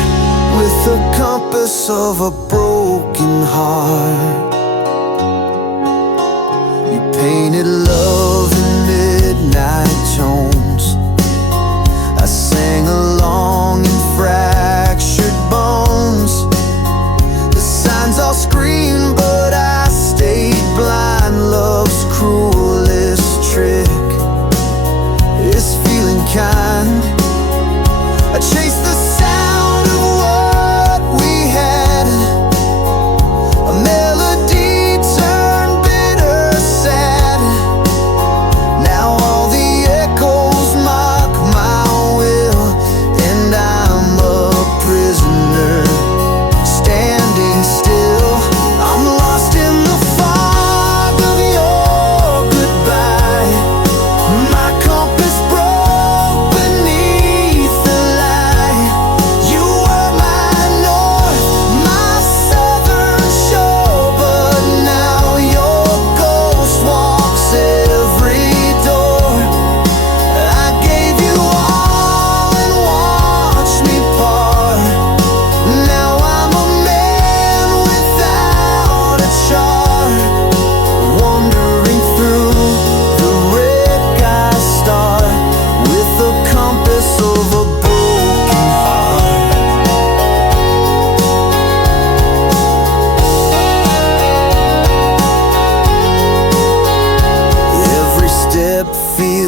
with the compass of a broken heart. You painted love in midnight tones, I sang along in fractured bones. The signs all screamed, but I stayed blind. Love's cruelest trick is feeling kind. I chased the sound of what we had, a melody turned bitter sad.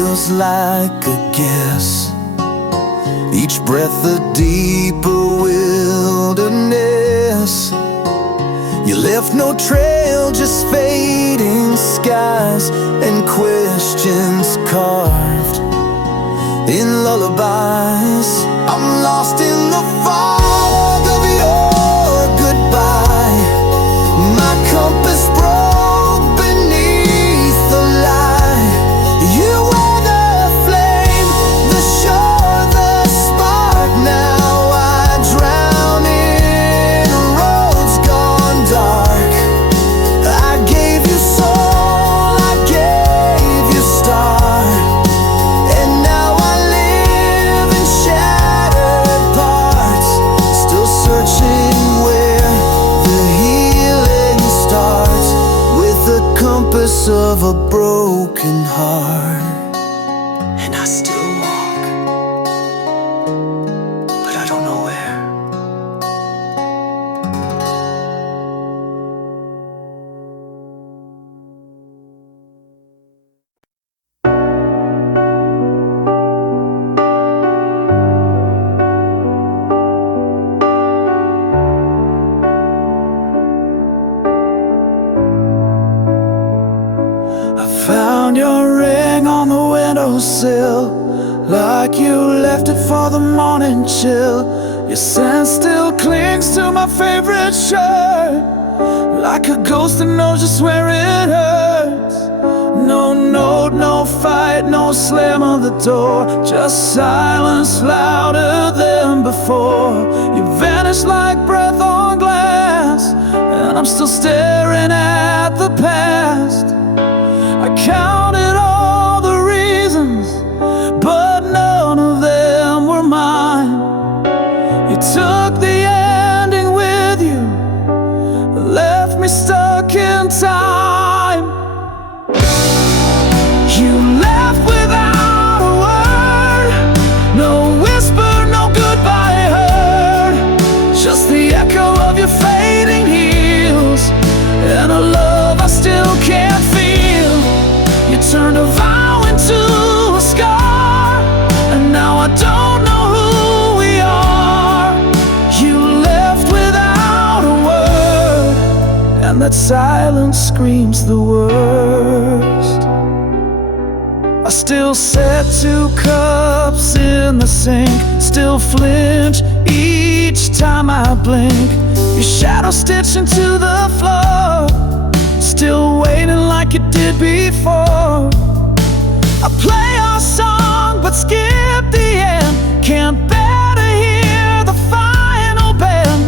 feels like a guess. Each breath a deeper wilderness. You left no trail, just fading skies and questions carved in lullabies. I'm lost in the fog of your goodbye. My compass broke beneath the light. You were the flame, the shore, the spark. Now I drown in roads gone dark. I gave you soul, I gave you start, and now I live in shattered parts, still searching where the healing starts, with the compass of a broken heart. And I still walk, but I don't know where. I found your ring on the windowsill, like you left it for the morning chill. Your scent still clings to my favorite shirt, like a ghost that knows just where it hurts. No note, no fight, no slam of the door, just silence louder than before. You vanished like breath on glass, and I'm still staring at the past. I counted all the reasons, but none of them were mine. You took the ending with you, left me stuck in time. You left without a word, no whisper, no goodbye heard, just the echo of your fading heels, and a love I still can't feel. You turned a vow into a scar, and now I don't know who we are. You left without a word, and that silence screams the worst. I still set 2 cups in the sink, still flinch each time I blink. Your shadow stitched into the floor, still waiting like it did before. I play our song but skip the end, can't bear to hear the final bend.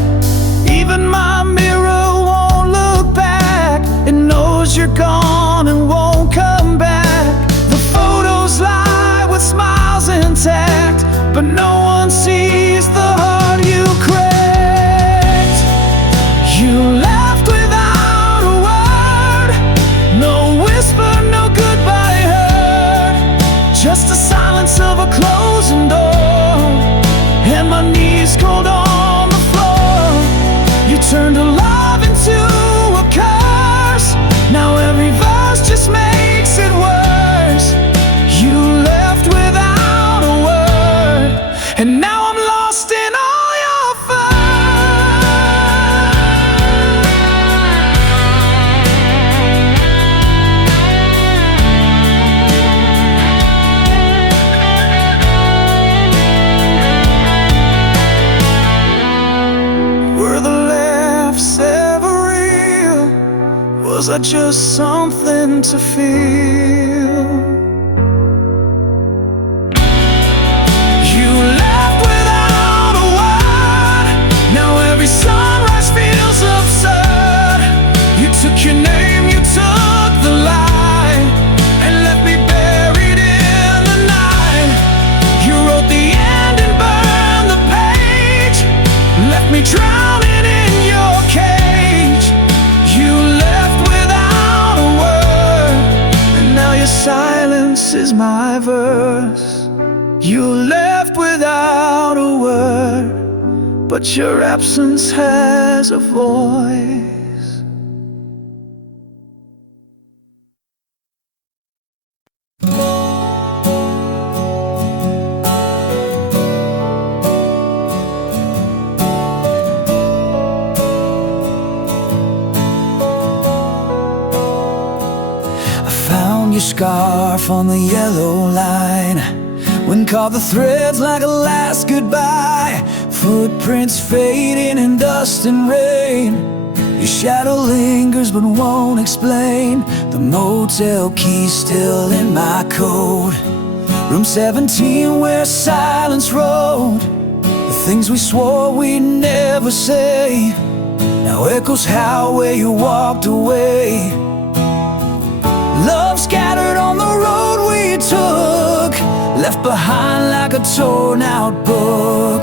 Even my mirror won't look back, it knows you're gone and won't come back. The photos lie with smiles intact, but no one sees the heart you cracked. You left without a word, no whisper, no goodbye heard, just the silence of a closing door, and my knees cold on the floor. You turned a love into a curse, now every verse just makes it worse. You left without a word, and now I'm lost in all your Were the laughs ever real? Was I just something to feel? You left without a word, now every sunrise feels absurd. You took your name, you took the light, and left me buried in the night. You wrote the end and burned the page, left me drowning in your cage. You left without a word, and now your silence is my verse. You left without a word, but your absence has a voice. scarf on the yellow line. Wind caught the threads like a last goodbye. Footprints fading in dust and rain. Your shadow lingers but won't explain. The motel key still in my coat. Room 17 where silence rode. The things we swore we'd never say now echoes how where you walked away. Love scattered on the road we took, left behind like a torn out book.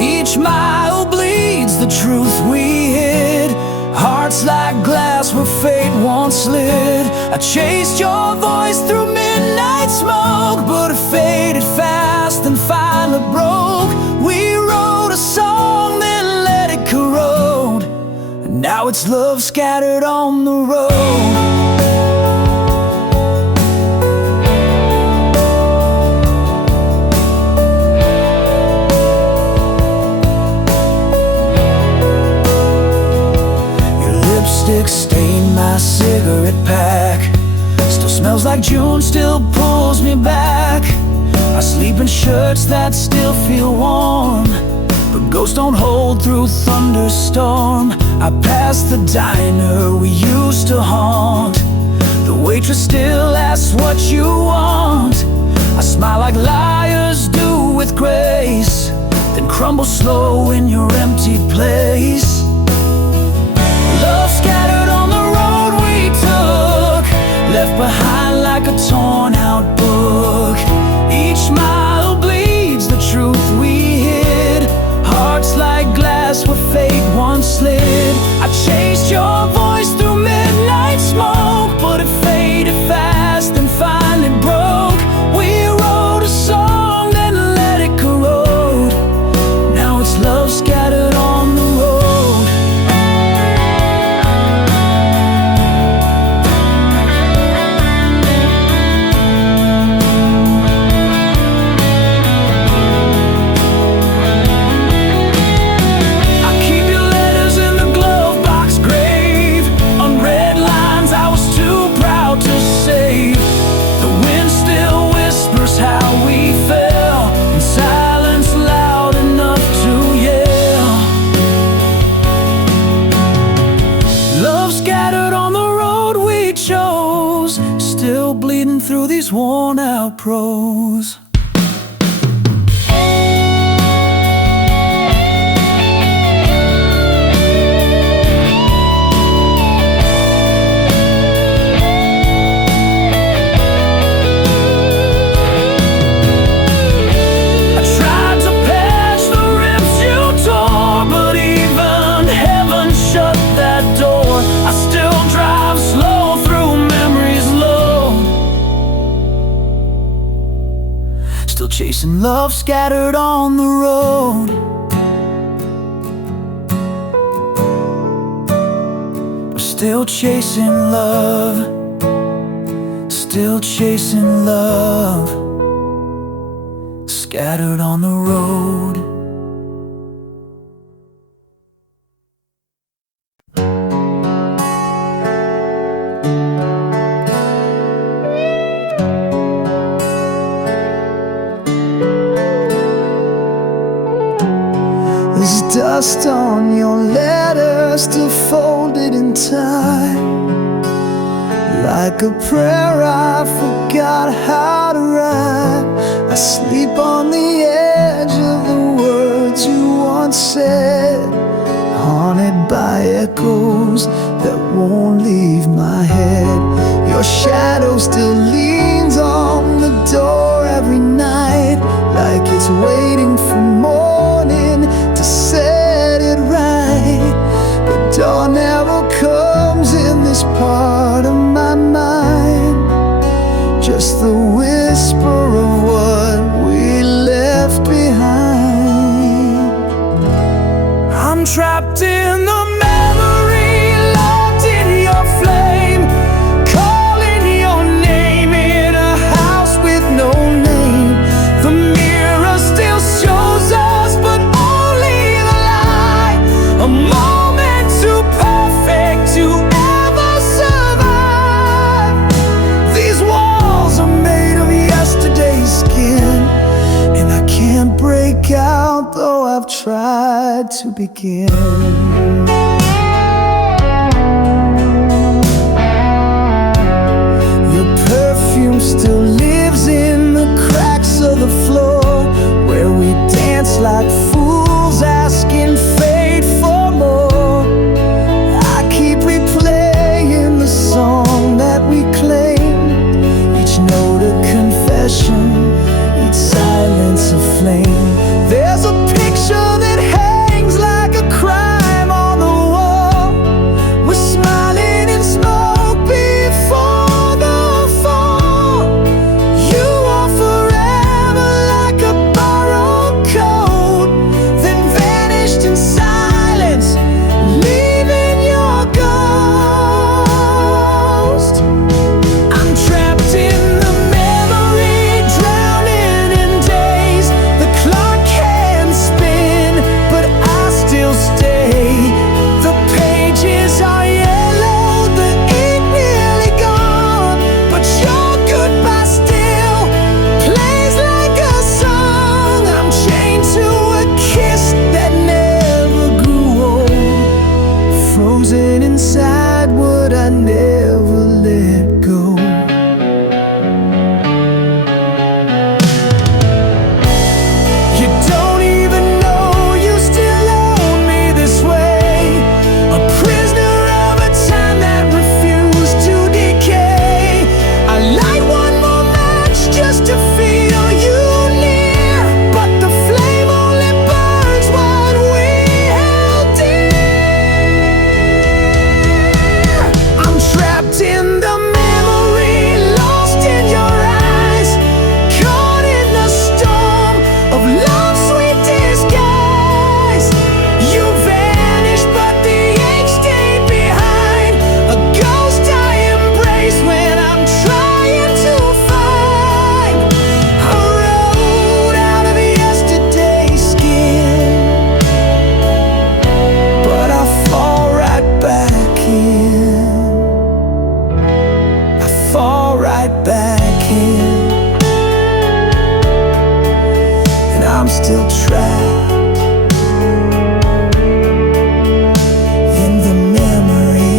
Each mile bleeds the truth we hid. Hearts like glass where fate once slid. I chased your voice through midnight smoke, but it faded fast and finally broke. We wrote a song, then let it corrode, and now it's love scattered on the road. Stained my cigarette pack. Still smells like June, still pulls me back. I sleep in shirts that still feel warm, but ghosts don't hold through thunderstorm. I pass the diner we used to haunt. The waitress still asks what you want. I smile like liars do with grace, then crumble slow in your empty place. Love scattered on the road we took, left behind like a torn out book. Each mile bleeds the truth we hid. Hearts like glass where fate once slid. I chased your voice through midnight smoke, but it faded fast and finally broke. We wrote a song, then let it corrode. Now it's love scattered on the road. Still bleeding through these worn out prose. Still chasing love scattered on the road. We're still chasing love. Still chasing love. Scattered on the road. There's dust on your letter, still folded in time. Like a prayer I forgot how to write. I sleep on the edge of the words you once said, haunted by echoes that won't leave my head. Your shadow still leans on the door every night, like it's waiting for morning to set it right. But dawn never comes in this part of my mind, just the whisper of what we left behind. I'm trapped in the memory, locked in your flame, calling your name in a house with no name. The mirror still shows us, but only the lie. A moment too perfect to ever survive. These walls tried to begin. Your perfume still lives in the cracks of the floor, where we dance like fools asking fate for more. I keep replaying the song that we claimed, each note a confession, each silence a flame. There's a picture that hangs like a crime on the wall. We're smiling in smoke before the fall. You are forever like a borrowed coat, then vanished in silence, leaving your ghost. I'm trapped in the memory, drowning in days. The clock can spin, but I still stay. The pages are yellow, the ink nearly gone, but your goodbye still plays like a song. I'm chained to a kiss that never grew old, frozen inside what I never let go. You don't even know you still own me this way, a prisoner of a time that refused to decay. I light one more match just to feel you near, but the flame only burns what we held dear. I'm trapped in the memory, lost in your eyes, caught in the storm of love's sweet disguise. You vanished, but the ink stayed behind, a ghost I embrace when I'm trying to find a road out of yesterday's skin. But I fall right back in, I fall right back in, and I'm still trapped in the memory.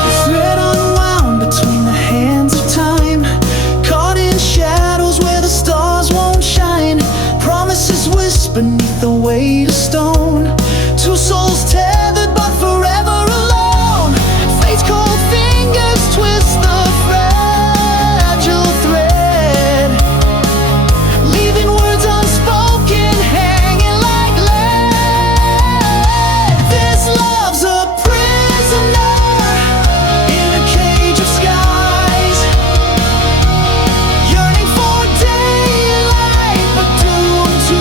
The thread unwound between the hands of time, caught in shadows where the stars won't shine. Promises whisper beneath the weight of stone. Two souls tethered but forever alone. Fate's cold fingers twist the fragile thread, leaving words unspoken hanging like lead. This love's a prisoner in a cage of skies, yearning for daylight but doomed to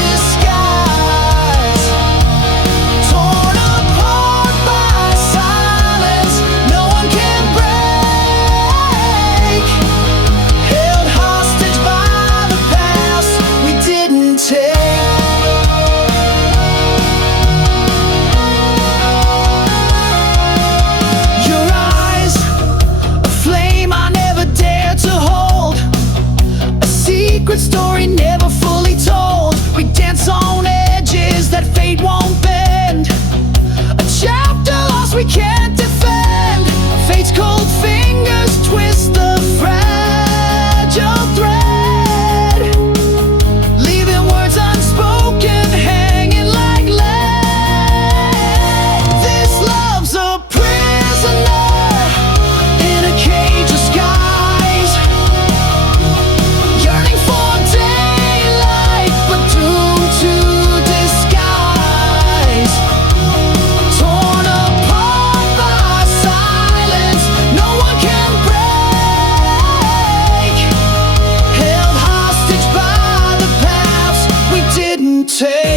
disguise. Torn take